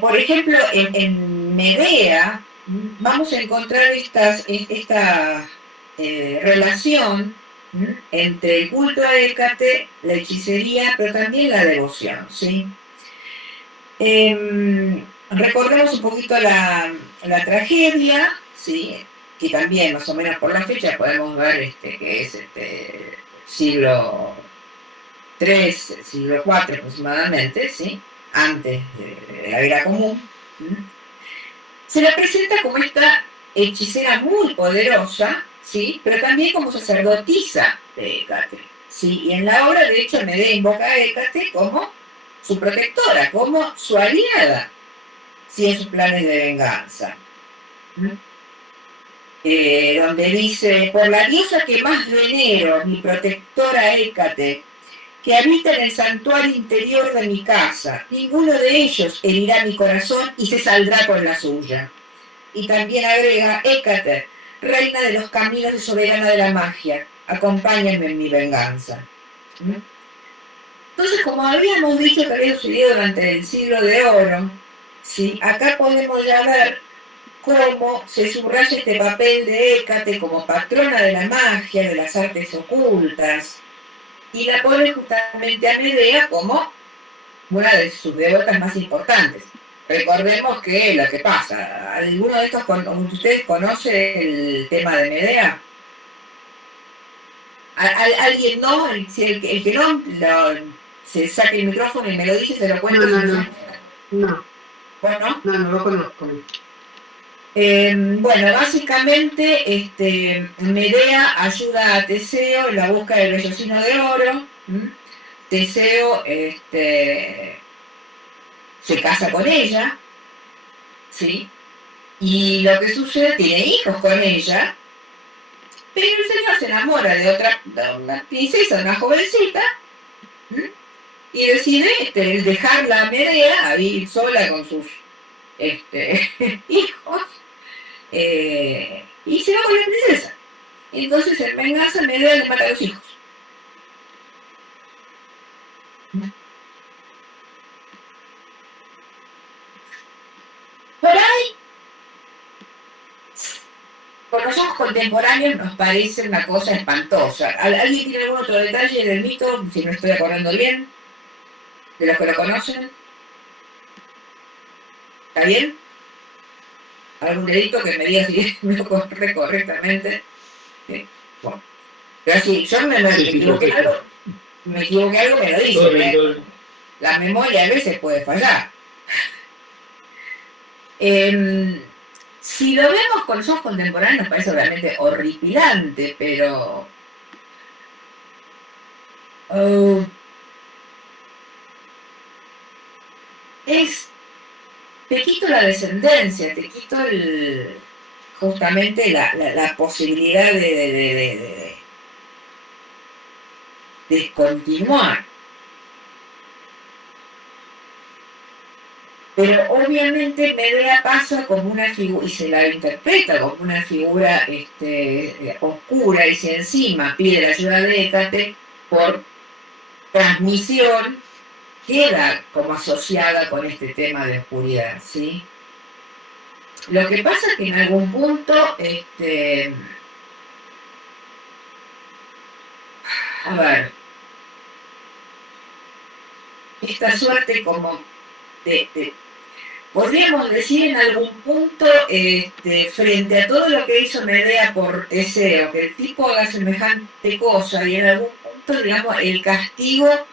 por ejemplo, en Medea vamos a encontrar esta relación entre el culto a Hécate, la hechicería, pero también la devoción, ¿sí? Recordemos un poquito la tragedia, ¿sí? Que también más o menos por la fecha podemos ver que es siglo III, siglo IV aproximadamente, ¿sí? Antes de la era común. Se la presenta como esta hechicera muy poderosa, ¿sí? Pero también como sacerdotisa de Hécate, ¿sí? Y en la obra, de hecho, Medea invoca a Hécate como su protectora, como su aliada, ¿sí? En sus planes de venganza. Donde dice, por la diosa que más venero, mi protectora Hécate, que habita en el santuario interior de mi casa, ninguno de ellos herirá mi corazón y se saldrá con la suya. Y también agrega, Hécate, reina de los caminos y soberana de la magia, acompáñenme en mi venganza. Entonces, como habíamos dicho que había sucedido durante el siglo de oro, ¿sí? Acá podemos ya ver cómo se subraya este papel de Hécate como patrona de la magia, de las artes ocultas, y la pone justamente a Medea como una de sus devotas más importantes. Recordemos que lo que pasa, ¿alguno de estos ustedes conoce el tema de Medea? Alguien no, el que no, se saque el micrófono y me lo dice, se lo cuento. No. Bueno, No lo conozco. Bueno, básicamente Medea ayuda a Teseo en la búsqueda del vellocino de oro. Teseo se casa con ella, ¿sí? Y lo que sucede, tiene hijos con ella, pero el señor se enamora de una princesa, una jovencita, y decide dejarla a Medea a vivir sola con sus hijos, y se va con la princesa. Entonces en venganza Medea le mata a los hijos. Por ahí, con los ojos contemporáneos nos parece una cosa espantosa. ¿Alguien tiene algún otro detalle del mito, si me estoy acordando bien, de los que lo conocen? ¿Está bien? ¿Algún dedito que me diga si me lo corre correctamente? ¿Sí? Bueno. Pero si yo me equivoqué algo, me lo dice. La memoria a veces puede fallar. Si lo vemos con los ojos contemporáneos nos parece obviamente horripilante, pero te quito la descendencia, te quito justamente la posibilidad de continuar. Pero obviamente Medea pasa como una figura, y se la interpreta como una figura oscura, y si encima pide la ayuda de Hécate, por transmisión, queda como asociada con este tema de oscuridad, ¿sí? Lo que pasa es que en algún punto, a ver, esta suerte como podríamos decir en algún punto, frente a todo lo que hizo Medea por Teseo, que el tipo haga semejante cosa, y en algún punto, digamos, el castigo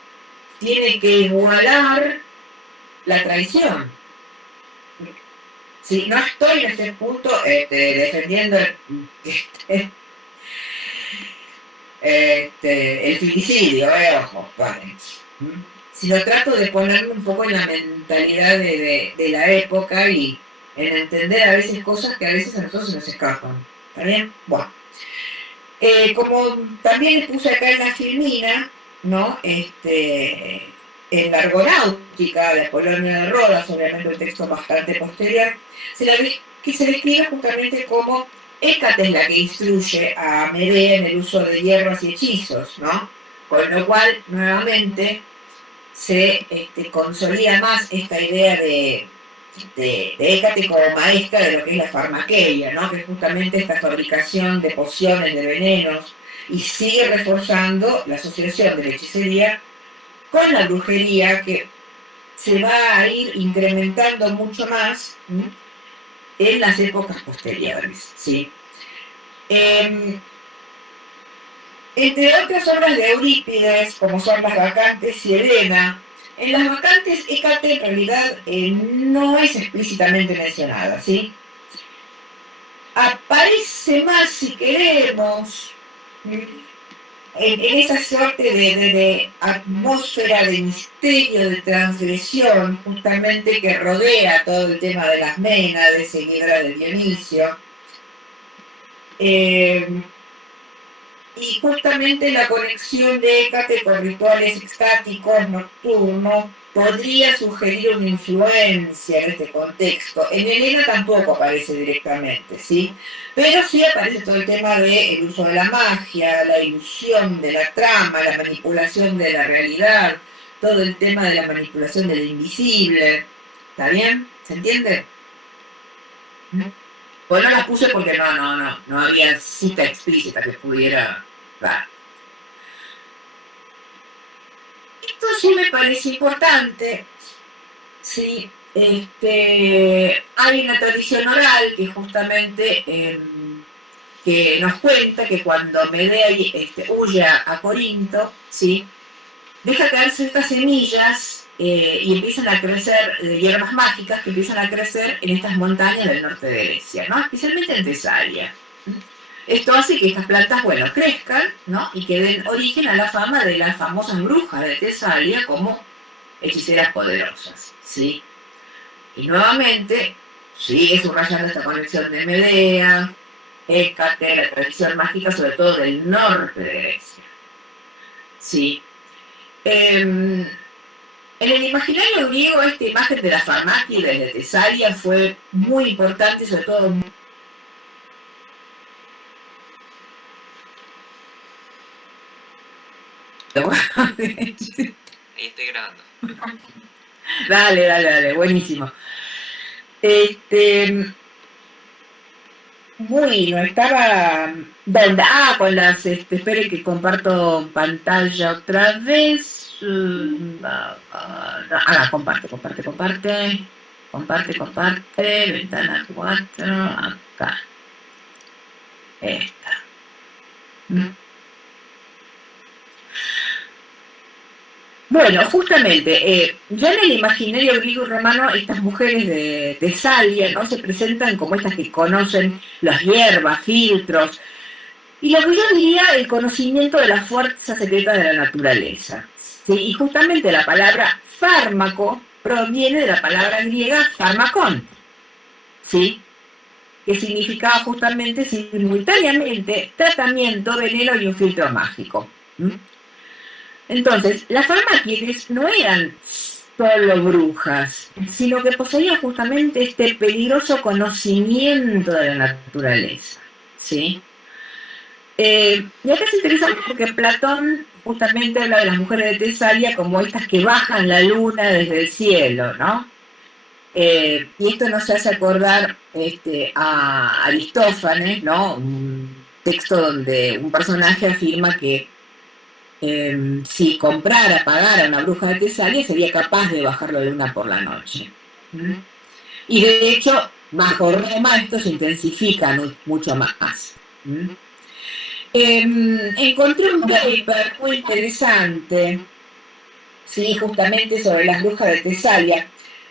tiene que igualar la traición. Si no estoy en este punto defendiendo el filicidio, ojo, vale. Sino trato de ponerme un poco en la mentalidad de la época y en entender a veces cosas que a veces a nosotros se nos escapan. ¿Está bien? Bueno. Como también puse acá en la Filmina, ¿no? En la Argonáutica de Apolonio de Rodas, obviamente un texto bastante posterior, que se describe justamente como Hécate es la que instruye a Medea en el uso de hierbas y hechizos, ¿no? Con lo cual, nuevamente, se consolida más esta idea de Hécate como maestra de lo que es la farmaqueia, ¿no? Que es justamente esta fabricación de pociones, de venenos, y sigue reforzando la asociación de la hechicería con la brujería, que se va a ir incrementando mucho más en las épocas posteriores, ¿sí? Entre otras obras de Eurípides, como son las Bacantes y Helena, en las Bacantes Hécate en realidad no es explícitamente mencionada, ¿sí? Aparece más, si queremos, en esa suerte de atmósfera de misterio, de transgresión, justamente que rodea todo el tema de las Ménades, seguidora de Dionisio. Y justamente la conexión de Hécate con rituales extáticos nocturnos podría sugerir una influencia en este contexto. En Helena tampoco aparece directamente, ¿sí? Pero sí aparece todo el tema del uso de la magia, la ilusión de la trama, la manipulación de la realidad, todo el tema de la manipulación del invisible. ¿Está bien? ¿Se entiende? Pues no las puse porque no había cita explícita que pudiera dar. Esto sí me parece importante. Sí, hay una tradición oral que justamente que nos cuenta que cuando Medea huye a Corinto, ¿sí?, deja caer ciertas semillas y empiezan a crecer, hierbas mágicas que empiezan a crecer en estas montañas del norte de Grecia, ¿no?, especialmente en Tesalia. Esto hace que estas plantas, bueno, crezcan, ¿no?, y que den origen a la fama de las famosas brujas de Tesalia como hechiceras poderosas, ¿sí? Y nuevamente sigue subrayando esta conexión de Medea, Hécate, la tradición mágica, sobre todo del norte de Grecia, ¿sí? En el imaginario griego, esta imagen de las farmáquidas de Tesalia fue muy importante, sobre todo. Ahí estoy grabando. Dale, buenísimo. Bueno, estaba donde, con las, espere que comparto pantalla otra vez. Comparte, ventana 4, acá. Esta. Bueno, justamente, ya en el imaginario griego y romano, estas mujeres de Tesalia, ¿no?, se presentan como estas que conocen las hierbas, filtros, y lo que yo diría, el conocimiento de la fuerza secreta de la naturaleza, ¿sí? Y justamente la palabra fármaco proviene de la palabra griega pharmakon, ¿sí?, que significaba justamente simultáneamente tratamiento, veneno y un filtro mágico. Entonces, las farmáquides no eran solo brujas, sino que poseían justamente este peligroso conocimiento de la naturaleza, ¿sí? Y acá es interesante porque Platón justamente habla de las mujeres de Tesalia como estas que bajan la luna desde el cielo, ¿no? Y esto nos hace acordar a Aristófanes, ¿no?, un texto donde un personaje afirma que si pagara una bruja de Tesalia, sería capaz de bajar la luna por la noche. Y de hecho, bajo Roma esto se intensifica mucho más. Encontré un paper muy interesante, sí, justamente sobre las brujas de Tesalia,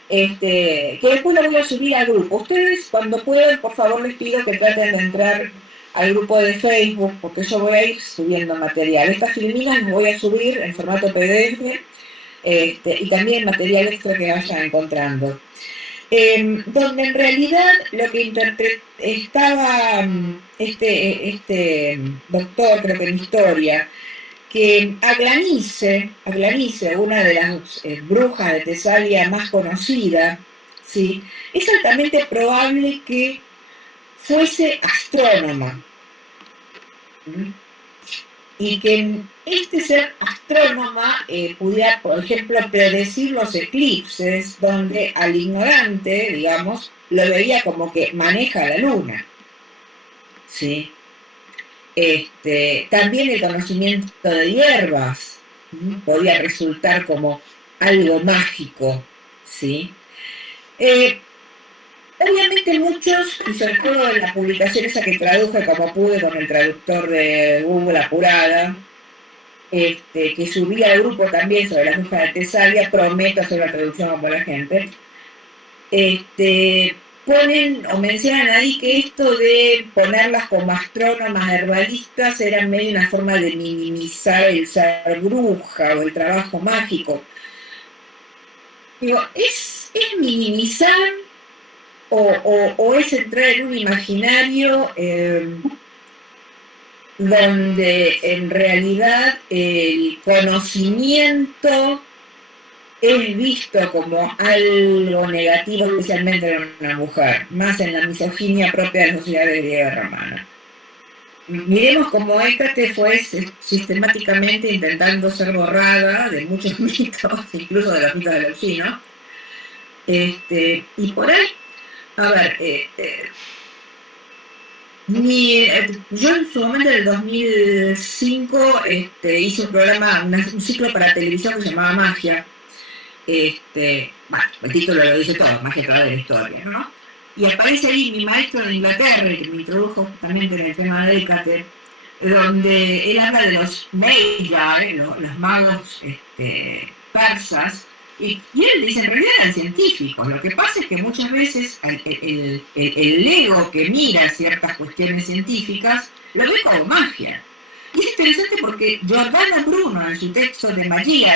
que después lo voy a subir al grupo. Ustedes, cuando puedan, por favor, les pido que traten de entrar al grupo de Facebook, porque yo voy a ir subiendo material. Estas filminas las voy a subir en formato PDF, y también material extra que vayan encontrando. Donde en realidad lo que estaba este doctor, creo que en historia, que Aglanice, una de las brujas de Tesalia más conocida, ¿sí?, es altamente probable que fuese astrónoma. Y que este ser astrónoma pudiera, por ejemplo, predecir los eclipses, donde al ignorante, digamos, lo veía como que maneja la luna, ¿sí? También el conocimiento de hierbas podía resultar como algo mágico, ¿sí? Obviamente muchos, y sobre todo en la publicación esa que traduje como pude con el traductor de Google apurada, que subí al grupo también sobre las brujas de Tesalia, prometo hacer la traducción como la gente, ponen o mencionan ahí que esto de ponerlas como astrónomas herbalistas era medio una forma de minimizar el ser bruja o el trabajo mágico. Digo, ¿es minimizar o es entrar en un imaginario donde en realidad el conocimiento es visto como algo negativo, especialmente en una mujer, más en la misoginia propia de la sociedad griega y romana? Miremos cómo Hécate fue sistemáticamente intentando ser borrada de muchos mitos, incluso de los mitos de Leucino, y por ahí, a ver, yo en su momento, en el 2005, hice un programa, un ciclo para televisión que se llamaba Magia. Bueno, el título lo dice todo, Magia a través de la historia, ¿no? Y aparece ahí mi maestro de Inglaterra, que me introdujo justamente en el tema de Hécate, donde él habla de los Magi, los magos persas, y él dice, en realidad eran científicos. Lo que pasa es que muchas veces el ego que mira ciertas cuestiones científicas lo ve como magia. Y es interesante porque Giordano Bruno, en su texto de Magia,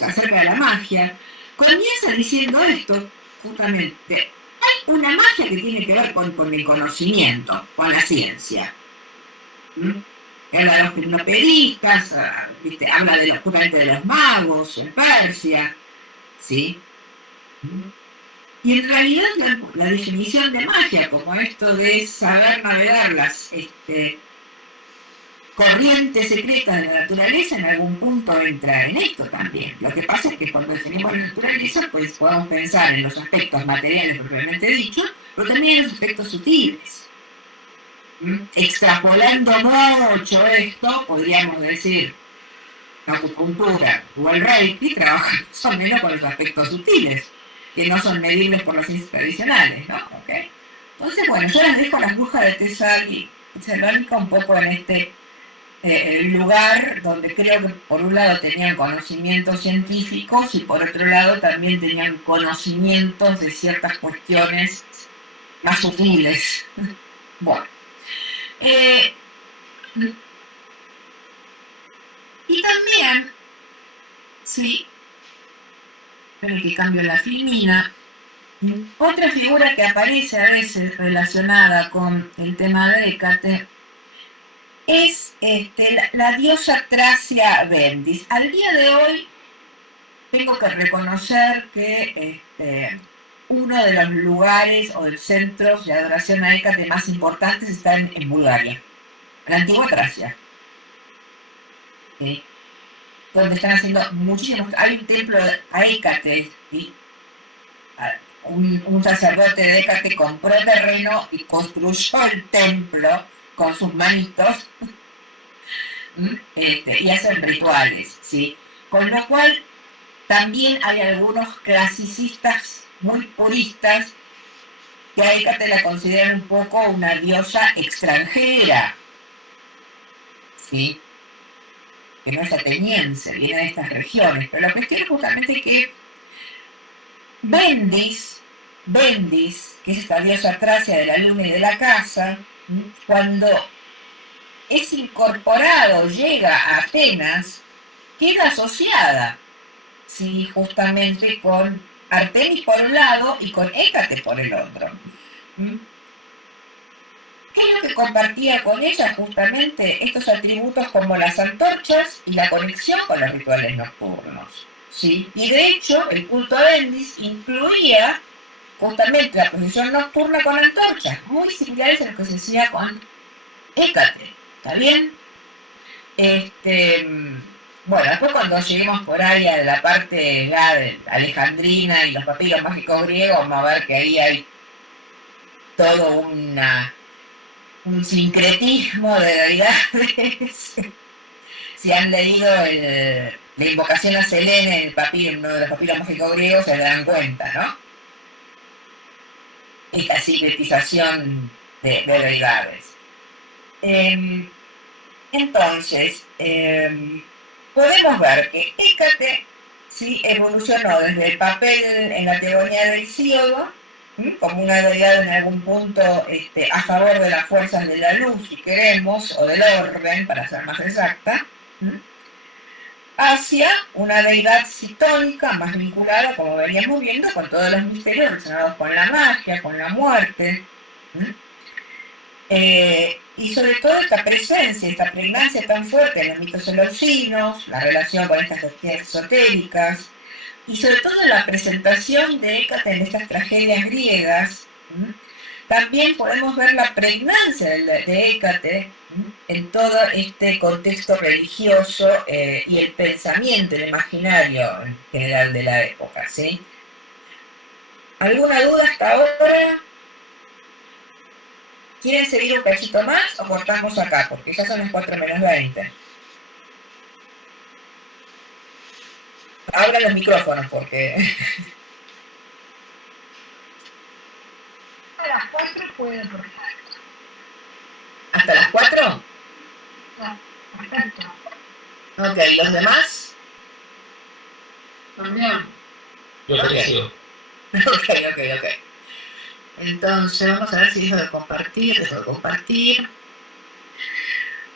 acerca de la magia, comienza diciendo esto, justamente. Hay una magia que tiene que ver con el conocimiento, con la ciencia. Habla de los gimnopedistas, habla justamente de los magos en Persia, ¿sí? Y en realidad la definición de magia, como esto de saber navegar las corrientes secretas de la naturaleza, en algún punto entra en esto también. Lo que pasa es que cuando definimos la naturaleza, pues podemos pensar en los aspectos materiales propiamente dicho, pero también en los aspectos sutiles. Extrapolando mucho esto, podríamos decir, la acupuntura o el Reiki trabajan más o menos con los aspectos sutiles, que no son medibles por las ciencias tradicionales, ¿no? ¿Okay? Entonces, bueno, yo las dejo a las brujas de Tesalónica un poco en lugar donde creo que por un lado tenían conocimientos científicos y por otro lado también tenían conocimientos de ciertas cuestiones más sutiles. Bueno. Y también, sí, espero que cambio la filmina, otra figura que aparece a veces relacionada con el tema de Hécate es la diosa Tracia Bendis. Al día de hoy tengo que reconocer que uno de los lugares o centros de adoración a Hécate más importantes está en Bulgaria, la antigua Tracia. ¿Sí? Donde están haciendo muchísimos. Hay un templo a Hécate, ¿sí? Un sacerdote de Hécate compró terreno y construyó el templo con sus manitos y hacen rituales, ¿sí? Con lo cual también hay algunos clasicistas muy puristas que a Hécate la consideran un poco una diosa extranjera, ¿sí? Que no es ateniense, viene de estas regiones. Pero la cuestión es justamente que Bendis, que es esta diosa tracia de la luna y de la casa, cuando es incorporado, llega a Atenas, queda asociada, ¿sí? Justamente con Artemis por un lado y con Hécate por el otro. ¿Qué es lo que compartía con ella? Justamente estos atributos como las antorchas y la conexión con los rituales nocturnos, ¿sí? Y de hecho, el culto a Bendis incluía justamente la procesión nocturna con antorchas, muy similares a lo que se hacía con Hécate, ¿está bien? Bueno, después cuando lleguemos por ahí a la parte ya de Alejandrina y los papiros mágicos griegos, vamos a ver que ahí hay todo un sincretismo de deidades. Si han leído la invocación a Selene en uno de los papiros mágicos griegos, se dan cuenta, ¿no? Esta sincretización de deidades. Entonces, podemos ver que Hécate, ¿sí?, evolucionó desde el papel en la teoría del Hesíodo, como una deidad en algún punto a favor de las fuerzas de la luz, si queremos, o del orden, para ser más exacta, hacia una deidad citónica más vinculada, como veníamos viendo, con todos los misterios relacionados con la magia, con la muerte, y sobre todo esta presencia, esta pregnancia tan fuerte en los mitos eleusinos, la relación con estas doctrinas esotéricas, y sobre todo la presentación de Hécate en estas tragedias griegas. También podemos ver la pregnancia de Hécate en todo este contexto religioso y el pensamiento, el imaginario en general de la época, ¿sí? ¿Alguna duda hasta ahora? ¿Quieren seguir un cachito más o cortamos acá? Porque ya son las 4 menos 20. Abran los micrófonos porque... puedo, perfecto. ¿Hasta las 4? Ah, perfecto. Ok, ¿los demás? También. Yo coincido. Ok. Entonces, vamos a ver si dejo de compartir.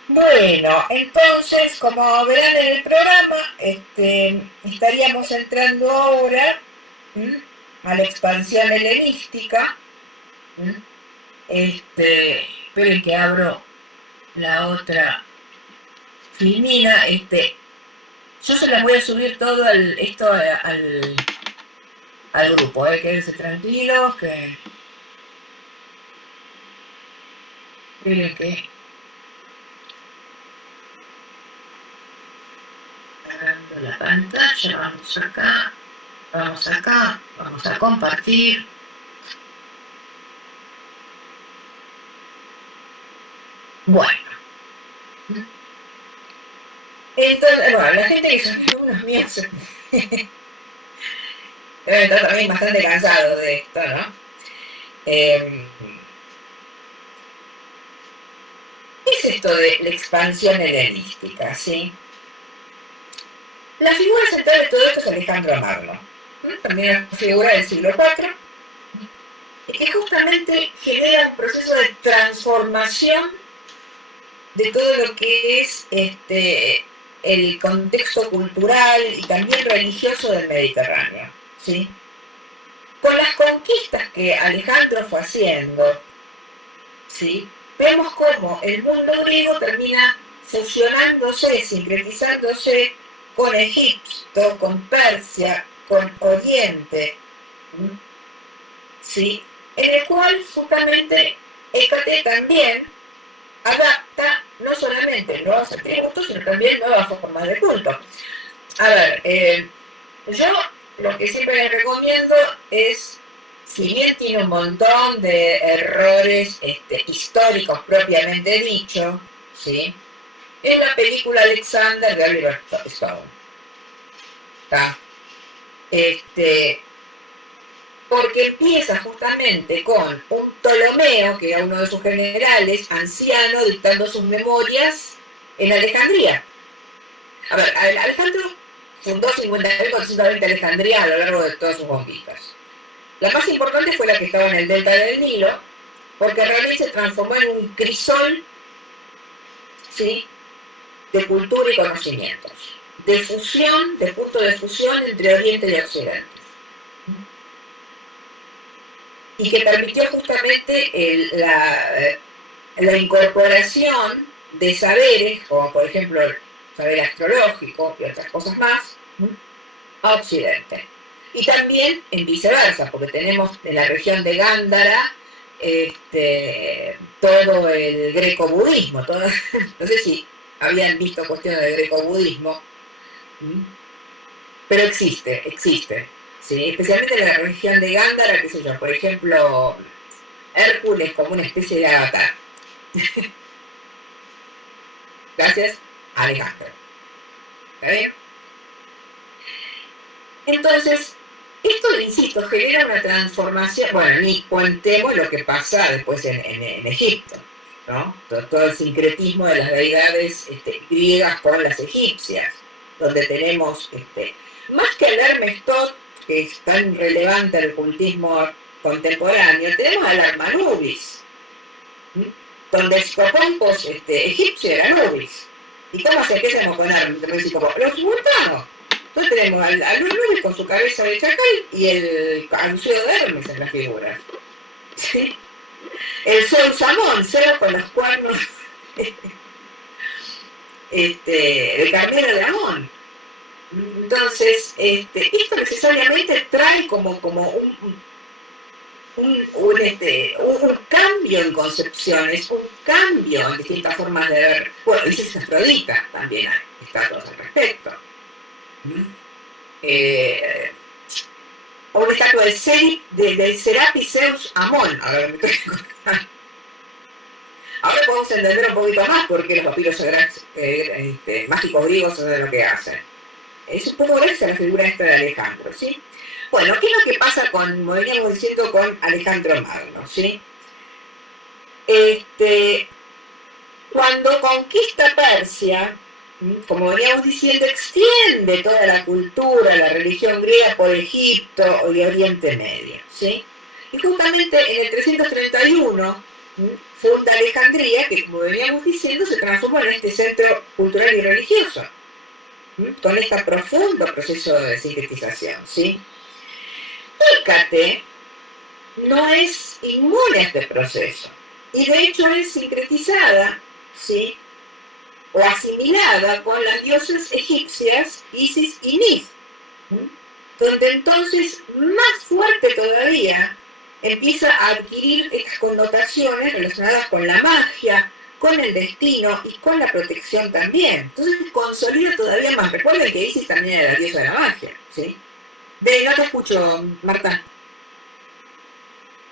Bueno, entonces, como verán en el programa, estaríamos entrando ahora a la expansión helenística. Esperen que abro la otra filmina. Yo se las voy a subir todo esto al grupo, quédense tranquilos, que esperen que agarrando la pantalla, vamos acá, vamos a compartir. Bueno. Entonces, bueno, la gente que son unos míos debe estar también bastante cansado de esto, ¿no? ¿Qué es esto de la expansión helenística, sí? La figura central de todo esto es Alejandro Magno, también una figura del siglo IV, que justamente genera un proceso de transformación de todo lo que es el contexto cultural y también religioso del Mediterráneo, ¿sí? Con las conquistas que Alejandro fue haciendo, ¿sí? Vemos cómo el mundo griego termina fusionándose, sincretizándose con Egipto, con Persia, con Oriente, ¿sí? En el cual justamente Hécate también adapta no solamente nuevos atributos, sino también nuevas formas de culto. A ver, yo lo que siempre les recomiendo es, si bien tiene un montón de errores históricos propiamente dicho, ¿sí? Es la película Alexander de Oliver Stone. ¿Está? Porque empieza justamente con un Ptolomeo, que era uno de sus generales, anciano, dictando sus memorias en Alejandría. A ver, Alejandro fundó 50.420 Alejandría a lo largo de todas sus conquistas. La más importante fue la que estaba en el delta del Nilo, porque realmente se transformó en un crisol, ¿sí?, de cultura y conocimientos, de fusión, de punto de fusión entre Oriente y Occidente. Y que permitió justamente la incorporación de saberes, como por ejemplo el saber astrológico y otras cosas más, a Occidente. Y también en viceversa, porque tenemos en la región de Gándara todo el greco-budismo. No sé si habían visto cuestiones de greco-budismo, pero existe. ¿Sí? Especialmente en la región de Gándara, qué sé yo, por ejemplo, Hércules como una especie de avatar. Gracias, Alejandro. ¿Está bien? Entonces, esto, insisto, genera una transformación. Bueno, ni contemos lo que pasa después en Egipto, ¿no? Todo el sincretismo de las deidades griegas con las egipcias, donde tenemos, más que el Hermes Tot, que es tan relevante al ocultismo contemporáneo, tenemos al Armanubis, donde el Psicopompos egipcio era Anubis. ¿Y cómo se empiezan con Hermes? Los vulcanos. Entonces tenemos al Anubis con su cabeza de chacal y el anzuelo de Hermes en las figuras. ¿Sí? El Zeus Amón, Zeus con los cuernos el carnero de Amón. Entonces, esto necesariamente trae como un cambio en concepciones, un cambio en distintas formas de ver. Bueno, Isis Afrodita también hay estatuas al respecto. O una estatua del Serapis Zeus Amón. Ahora podemos entender un poquito más por qué los papiros mágicos griegos hacen lo que hacen. Es un poco gracias a la figura esta de Alejandro, ¿sí? Bueno, ¿qué es lo que pasa con, como veníamos diciendo, con Alejandro Magno, ¿sí? Cuando conquista Persia, como veníamos diciendo, extiende toda la cultura, la religión griega por Egipto y Oriente Medio, ¿sí? Y justamente en el 331 funda Alejandría, que como veníamos diciendo, se transforma en este centro cultural y religioso, con este profundo proceso de sintetización, ¿sí? Hécate no es inmune a este proceso, y de hecho es sincretizada, ¿sí?, o asimilada con las diosas egipcias Isis y Nif, donde entonces, más fuerte todavía, empieza a adquirir estas connotaciones relacionadas con la magia, con el destino y con la protección también. Entonces consolida todavía más. Recuerden que Isis también era la diosa de la magia, ¿sí? No te escucho, Marta.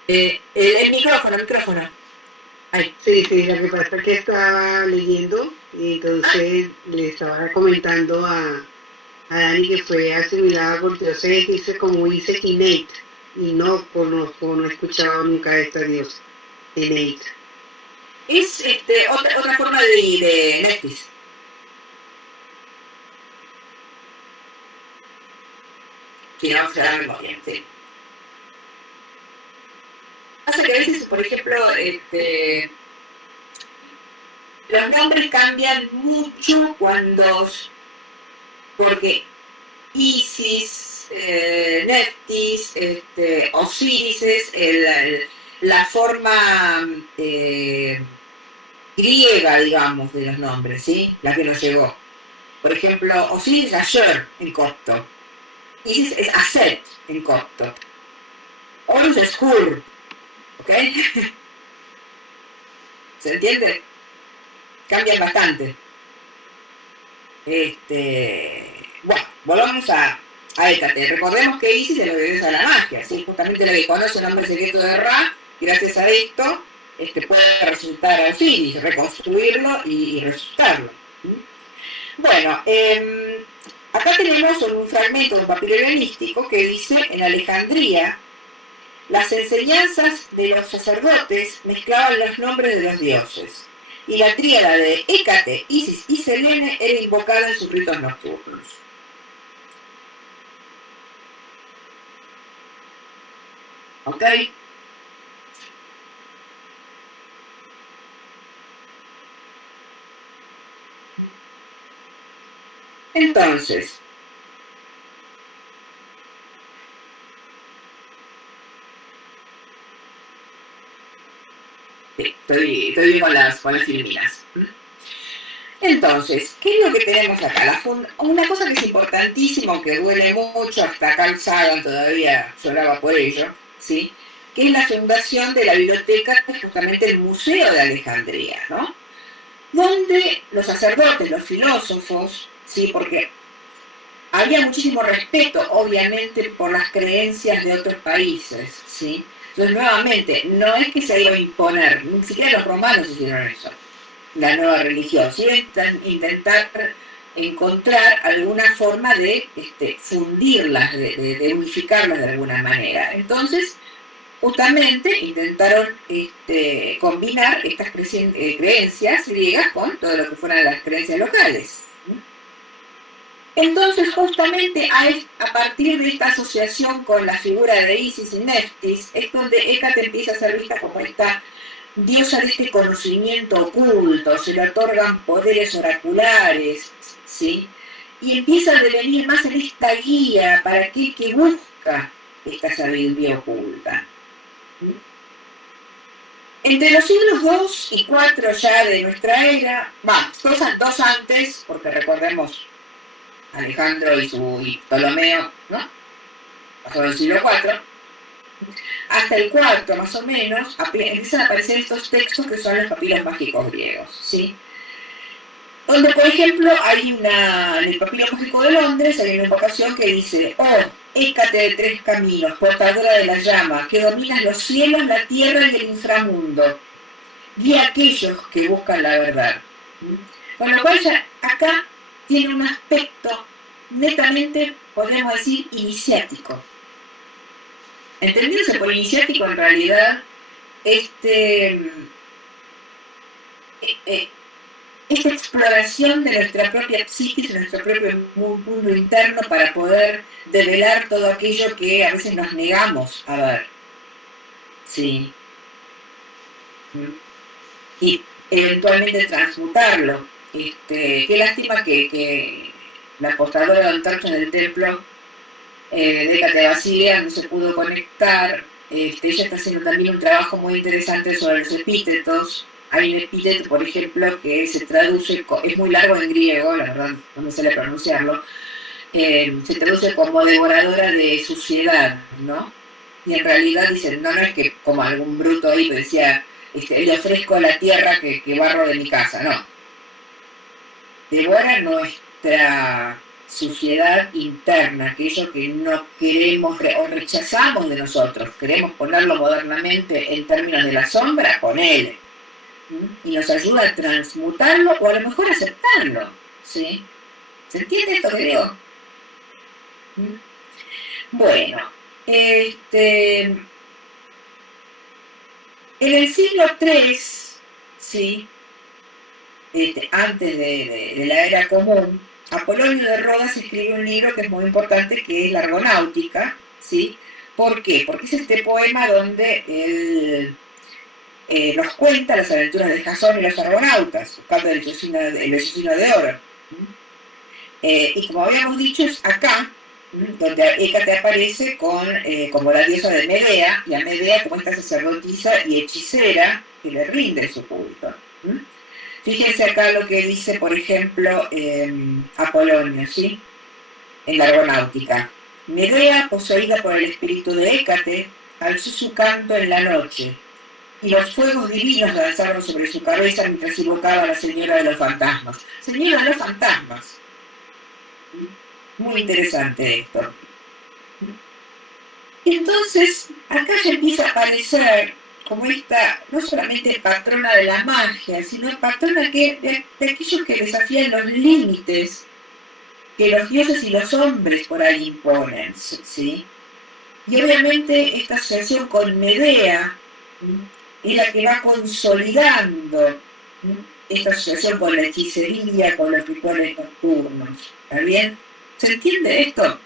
El micrófono. Ay. Sí, lo que pasa es que estaba leyendo y entonces le estaba comentando a Dani que fue asimilada por dioses egipcios como dice Ineit, y no conozco, no he escuchado nunca de esta diosa, Ineit. Es otra forma de Neftis. Si no, se da memoria, sí. Pasa que a veces, por ejemplo, los nombres cambian mucho porque Isis, Neftis, Osiris es la forma griega, digamos, de los nombres, ¿sí? La que nos llegó. Por ejemplo, Osiris es Asher en copto. Isis es Aset en copto. Horus es Hur. ¿Ok? ¿Se entiende? Cambian bastante. Bueno, volvamos a Hécate. Recordemos que Isis es lo que debe a la magia, ¿sí? Justamente lo que conoce el nombre secreto de Ra, gracias a esto, puede resucitar a Osiris, reconstruirlo y resucitarlo. Bueno, acá tenemos un fragmento de un papiro helenístico que dice: en Alejandría, las enseñanzas de los sacerdotes mezclaban los nombres de los dioses, y la tríada de Hécate, Isis y Selene era invocada en sus ritos nocturnos. ¿Ok? Entonces, sí, estoy con las filminas. Entonces, ¿qué es lo que tenemos acá? Una cosa que es importantísimo, que duele mucho, hasta Carl Sagan todavía lloraba por ello, ¿sí?, que es la fundación de la biblioteca, que es justamente el Museo de Alejandría, ¿no?, donde los sacerdotes, los filósofos, ¿sí?, porque había muchísimo respeto, obviamente, por las creencias de otros países, ¿sí? Entonces, nuevamente, no es que se iba a imponer, ni siquiera los romanos hicieron eso, la nueva religión, sino intentar encontrar alguna forma de fundirlas, de unificarlas de alguna manera. Entonces, justamente intentaron combinar estas creencias griegas con todo lo que fueran las creencias locales. Entonces, justamente a partir de esta asociación con la figura de Isis y Neftis, es donde Hécate empieza a ser vista como esta diosa de este conocimiento oculto, se le otorgan poderes oraculares, ¿sí?, y empieza a devenir más en esta guía para aquel que busca esta sabiduría oculta. Entre los siglos 2 y 4 ya de nuestra era, dos antes, porque recordemos Alejandro y Ptolomeo, ¿no?, pasó del siglo 4, hasta el cuarto más o menos, empiezan a aparecer estos textos que son los papiros mágicos griegos, ¿sí?, donde, por ejemplo, en el papiro mágico de Londres hay una invocación que dice: oh, Hécate de tres caminos, portadora de la llama, que dominas los cielos, la tierra y el inframundo, guía a aquellos que buscan la verdad. Con lo cual ya acá tiene un aspecto netamente, podemos decir, iniciático. Entendiéndose por iniciático, en realidad, esta exploración de nuestra propia psiquis, de nuestro propio mundo interno para poder develar todo aquello que a veces nos negamos a ver. Sí. Y eventualmente transmutarlo. Qué lástima que la portadora de antorchas del templo de Hécate Basilia no se pudo conectar. Ella está haciendo también un trabajo muy interesante sobre los epítetos. Hay un epíteto, por ejemplo, que se traduce, es muy largo en griego, la verdad no me sale pronunciarlo, se traduce como devoradora de suciedad, ¿no? Y en realidad dicen, no es que como algún bruto ahí que decía, le ofrezco a la tierra que barro de mi casa, no. Devora nuestra suciedad interna, aquello que no queremos o rechazamos de nosotros, queremos ponerlo modernamente en términos de la sombra, ponele. Y nos ayuda a transmutarlo o a lo mejor aceptarlo, ¿sí? ¿Se entiende esto que digo? Bueno, en el siglo III, ¿sí? Antes de la era común, Apolonio de Rodas escribe un libro que es muy importante, que es la Argonáutica, ¿sí? ¿Por qué? Porque es este poema donde él nos cuenta las aventuras de Jasón y los argonautas, buscando el vecino de oro. Y como habíamos dicho, es acá donde Hécate aparece como la diosa de Medea, y a Medea como esta sacerdotisa y hechicera que le rinde su culto. Fíjense acá lo que dice, por ejemplo, Apolonio, ¿sí? En la Argonáutica. Medea, poseída por el espíritu de Hécate, alzó su canto en la noche, y los fuegos divinos danzaron sobre su cabeza mientras invocaba a la señora de los fantasmas. Señora de los fantasmas. Muy interesante esto. Entonces, acá ya empieza a aparecer como esta, no solamente patrona de la magia, sino patrona de aquellos que desafían los límites que los dioses y los hombres por ahí imponen, ¿sí? Y obviamente esta asociación con Medea es la que va consolidando esta asociación con la hechicería, con los rituales nocturnos. ¿Está bien? ¿Se entiende esto?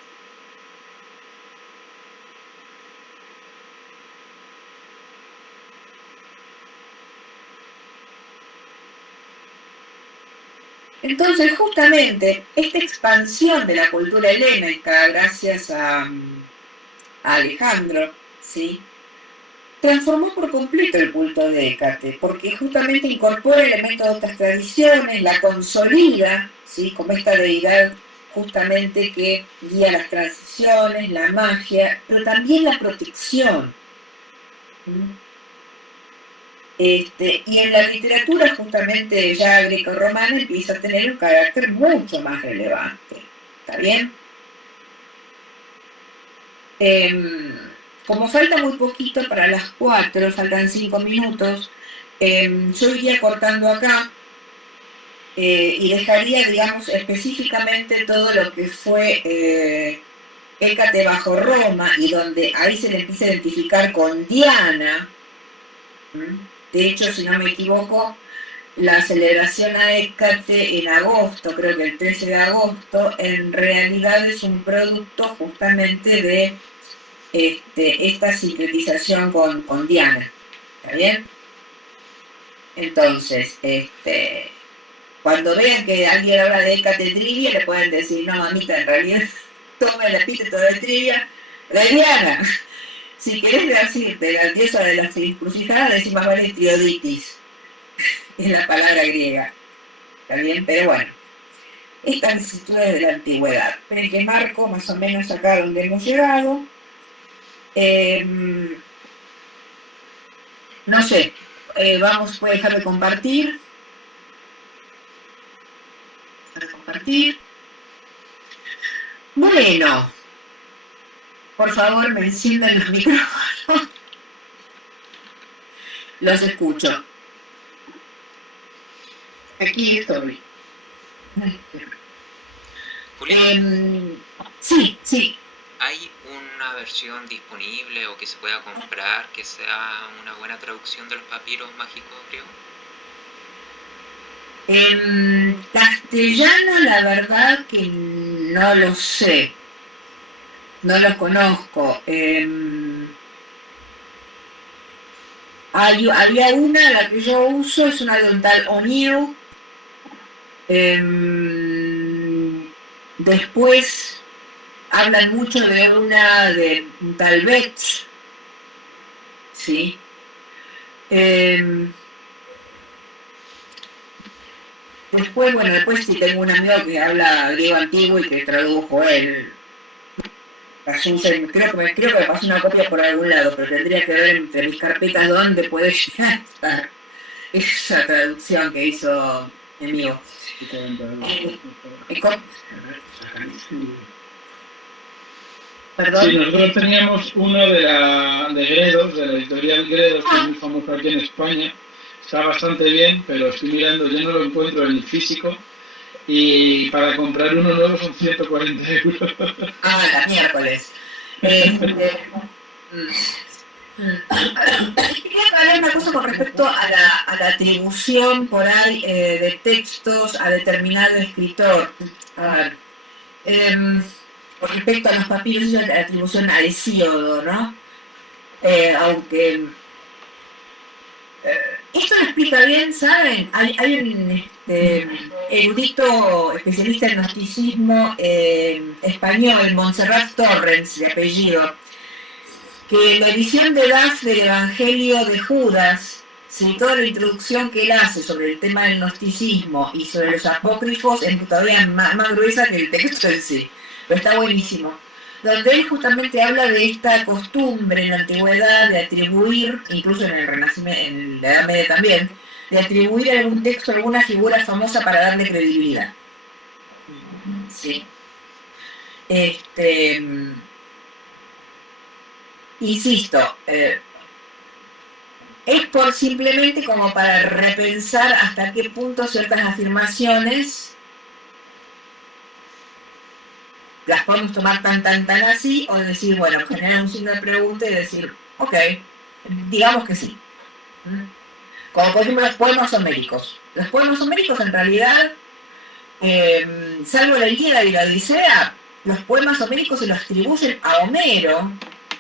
Entonces, justamente, esta expansión de la cultura helénica, gracias a Alejandro, ¿sí?, transformó por completo el culto de Hécate, porque justamente incorpora elementos de otras tradiciones, la consolida, ¿sí?, como esta deidad justamente que guía las transiciones, la magia, pero también la protección. Y en la literatura justamente ya greco-romana empieza a tener un carácter mucho más relevante. ¿Está bien? Como falta muy poquito para las 4, faltan 5 minutos, yo iría cortando acá y dejaría, digamos, específicamente todo lo que fue Hécate bajo Roma, y donde ahí se le empieza a identificar con Diana. De hecho, si no me equivoco, la celebración a Hécate en agosto, creo que el 13 de agosto, en realidad es un producto justamente de esta sincretización con Diana. ¿Está bien? Entonces, cuando vean que alguien habla de Hécate Trivia, le pueden decir, no, mamita, en realidad toma el epíteto de Trivia de Diana. Si querés decirte la diosa de las encrucijadas, decís más vale Trioditis, es la palabra griega. ¿Está bien? Pero bueno, estas vicisitudes de la antigüedad. Esperen que marco más o menos acá donde hemos llegado. No sé, puede dejar de compartir. Bueno, por favor me enciendan los micrófonos. Los escucho. Aquí estoy. Julián, Sí. ¿hay una versión disponible o que se pueda comprar que sea una buena traducción de los papiros mágicos griegos? En castellano, la verdad que no lo sé, no lo conozco. Había una, la que yo uso, es una de un tal O'Neill. Después hablan mucho de una de un tal Betts, ¿sí? Después, bueno, después sí tengo un amigo que habla griego antiguo y que tradujo él. Creo que me pasó una copia por algún lado, pero tendría que ver entre mis carpetas dónde puede llegar a estar esa traducción que hizo mi amigo. Sí, nosotros teníamos uno de Gredos, de la editorial Gredos, que es muy famoso aquí en España. Está bastante bien, pero estoy mirando, yo no lo encuentro en el físico. Y para comprar uno nuevo son 140 euros. Ah, la miércoles. Quería aclarar una cosa con respecto a la atribución por ahí de textos a determinado escritor. A ver, con respecto a los papiros, la atribución a Hesíodo, ¿no? Aunque esto lo explica bien, ¿saben? Hay un erudito especialista en gnosticismo español, Montserrat Torrens, de apellido, que en la edición de Duff del Evangelio de Judas, ¿sí? Toda la introducción que él hace sobre el tema del gnosticismo y sobre los apócrifos es todavía más gruesa que el texto en sí, pero está buenísimo. Donde él justamente habla de esta costumbre en la antigüedad de atribuir, incluso en el Renacimiento, en la Edad Media también, de atribuir a algún texto a alguna figura famosa para darle credibilidad. Sí. Insisto, es por simplemente como para repensar hasta qué punto ciertas afirmaciones las podemos tomar tan así, o decir, bueno, generar un signo de pregunta y decir, ok, digamos que sí. Como por ejemplo los poemas homéricos. Los poemas homéricos en realidad, salvo la Ilíada y la Odisea, los poemas homéricos se los atribuyen a Homero,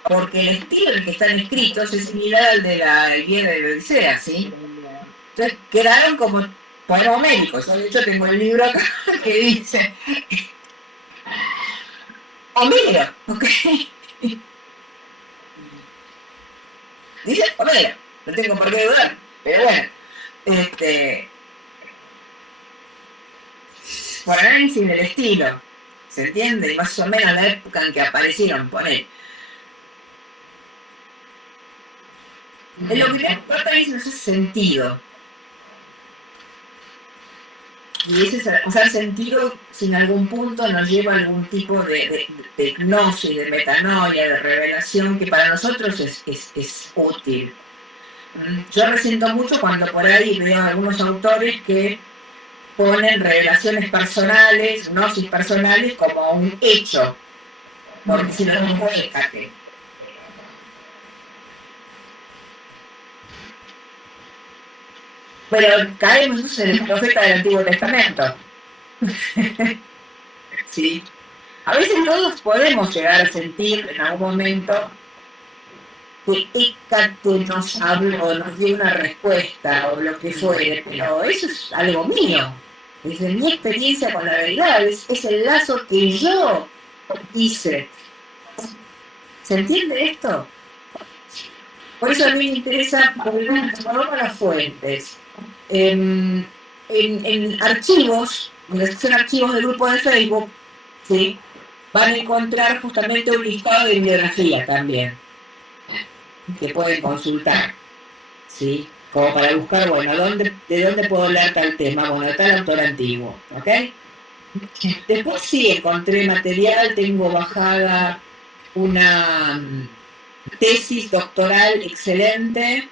porque el estilo en el que están escritos es similar al de la Ilíada y la Odisea, ¿sí? Entonces quedaron como poemas homéricos. Yo de hecho tengo el libro acá que dice Homero, ¿ok? Dice Homero, no tengo por qué dudar, pero bueno, por análisis del estilo, ¿se entiende? Y más o menos la época en que aparecieron, poner. En lo que te importa es ese sentido. Y ese usar sentido, si en algún punto nos lleva a algún tipo de gnosis, de metanoia, de revelación, que para nosotros es útil. Yo resiento mucho cuando por ahí veo a algunos autores que ponen revelaciones personales, gnosis personales, como un hecho, porque si no, no puede caer. Pero caemos en el profeta del Antiguo Testamento. Sí. A veces todos podemos llegar a sentir en algún momento que Hécate nos habló o nos dio una respuesta o lo que fuere, pero eso es algo mío. Desde mi experiencia con la verdad, es el lazo que yo hice. ¿Se entiende esto? Por eso a mí me interesa volver a las fuentes. En archivos, donde son archivos del grupo de Facebook, ¿sí? Van a encontrar justamente un listado de bibliografía también, que pueden consultar, ¿sí? Como para buscar, bueno, ¿de dónde puedo leer tal tema? Bueno, de tal autor antiguo, ¿ok? Después sí encontré material, tengo bajada una tesis doctoral excelente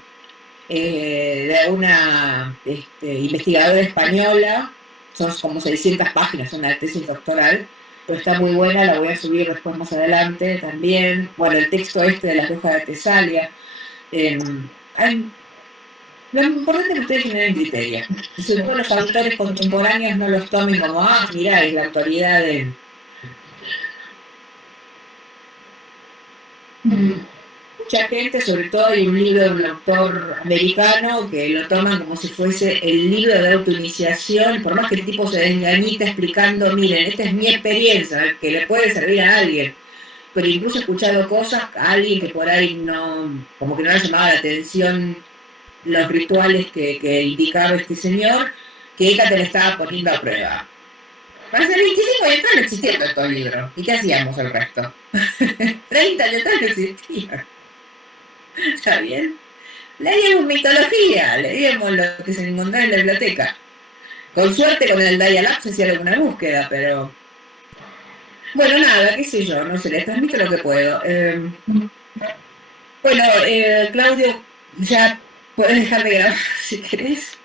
de una investigadora española, son como 600 páginas, una tesis doctoral, pero está muy buena, la voy a subir después más adelante también. Bueno, el texto de las brujas de Tesalia. Hay Lo importante es que ustedes generen criterio. Y sobre todo los autores contemporáneos no los tomen como, mirá, es la autoridad de... Mucha gente, sobre todo hay un libro de un autor americano que lo toman como si fuese el libro de autoiniciación, por más que el tipo se desgañita explicando, miren, esta es mi experiencia, que le puede servir a alguien. Pero incluso he escuchado cosas a alguien que por ahí no, como que no le llamaba la atención los rituales que indicaba este señor, que Hécate le estaba poniendo a prueba. Para hace 25 años no existían estos libros. ¿Y qué hacíamos el resto? 30 años no existían. ¿Está bien? Leíamos mitología, leíamos lo que se encontraba en la biblioteca. Con suerte con el dial-up se hacía alguna búsqueda, pero... Bueno, nada, qué sé yo, no sé, les transmito lo que puedo. Bueno, Claudio, ya puedes dejar de grabar si querés.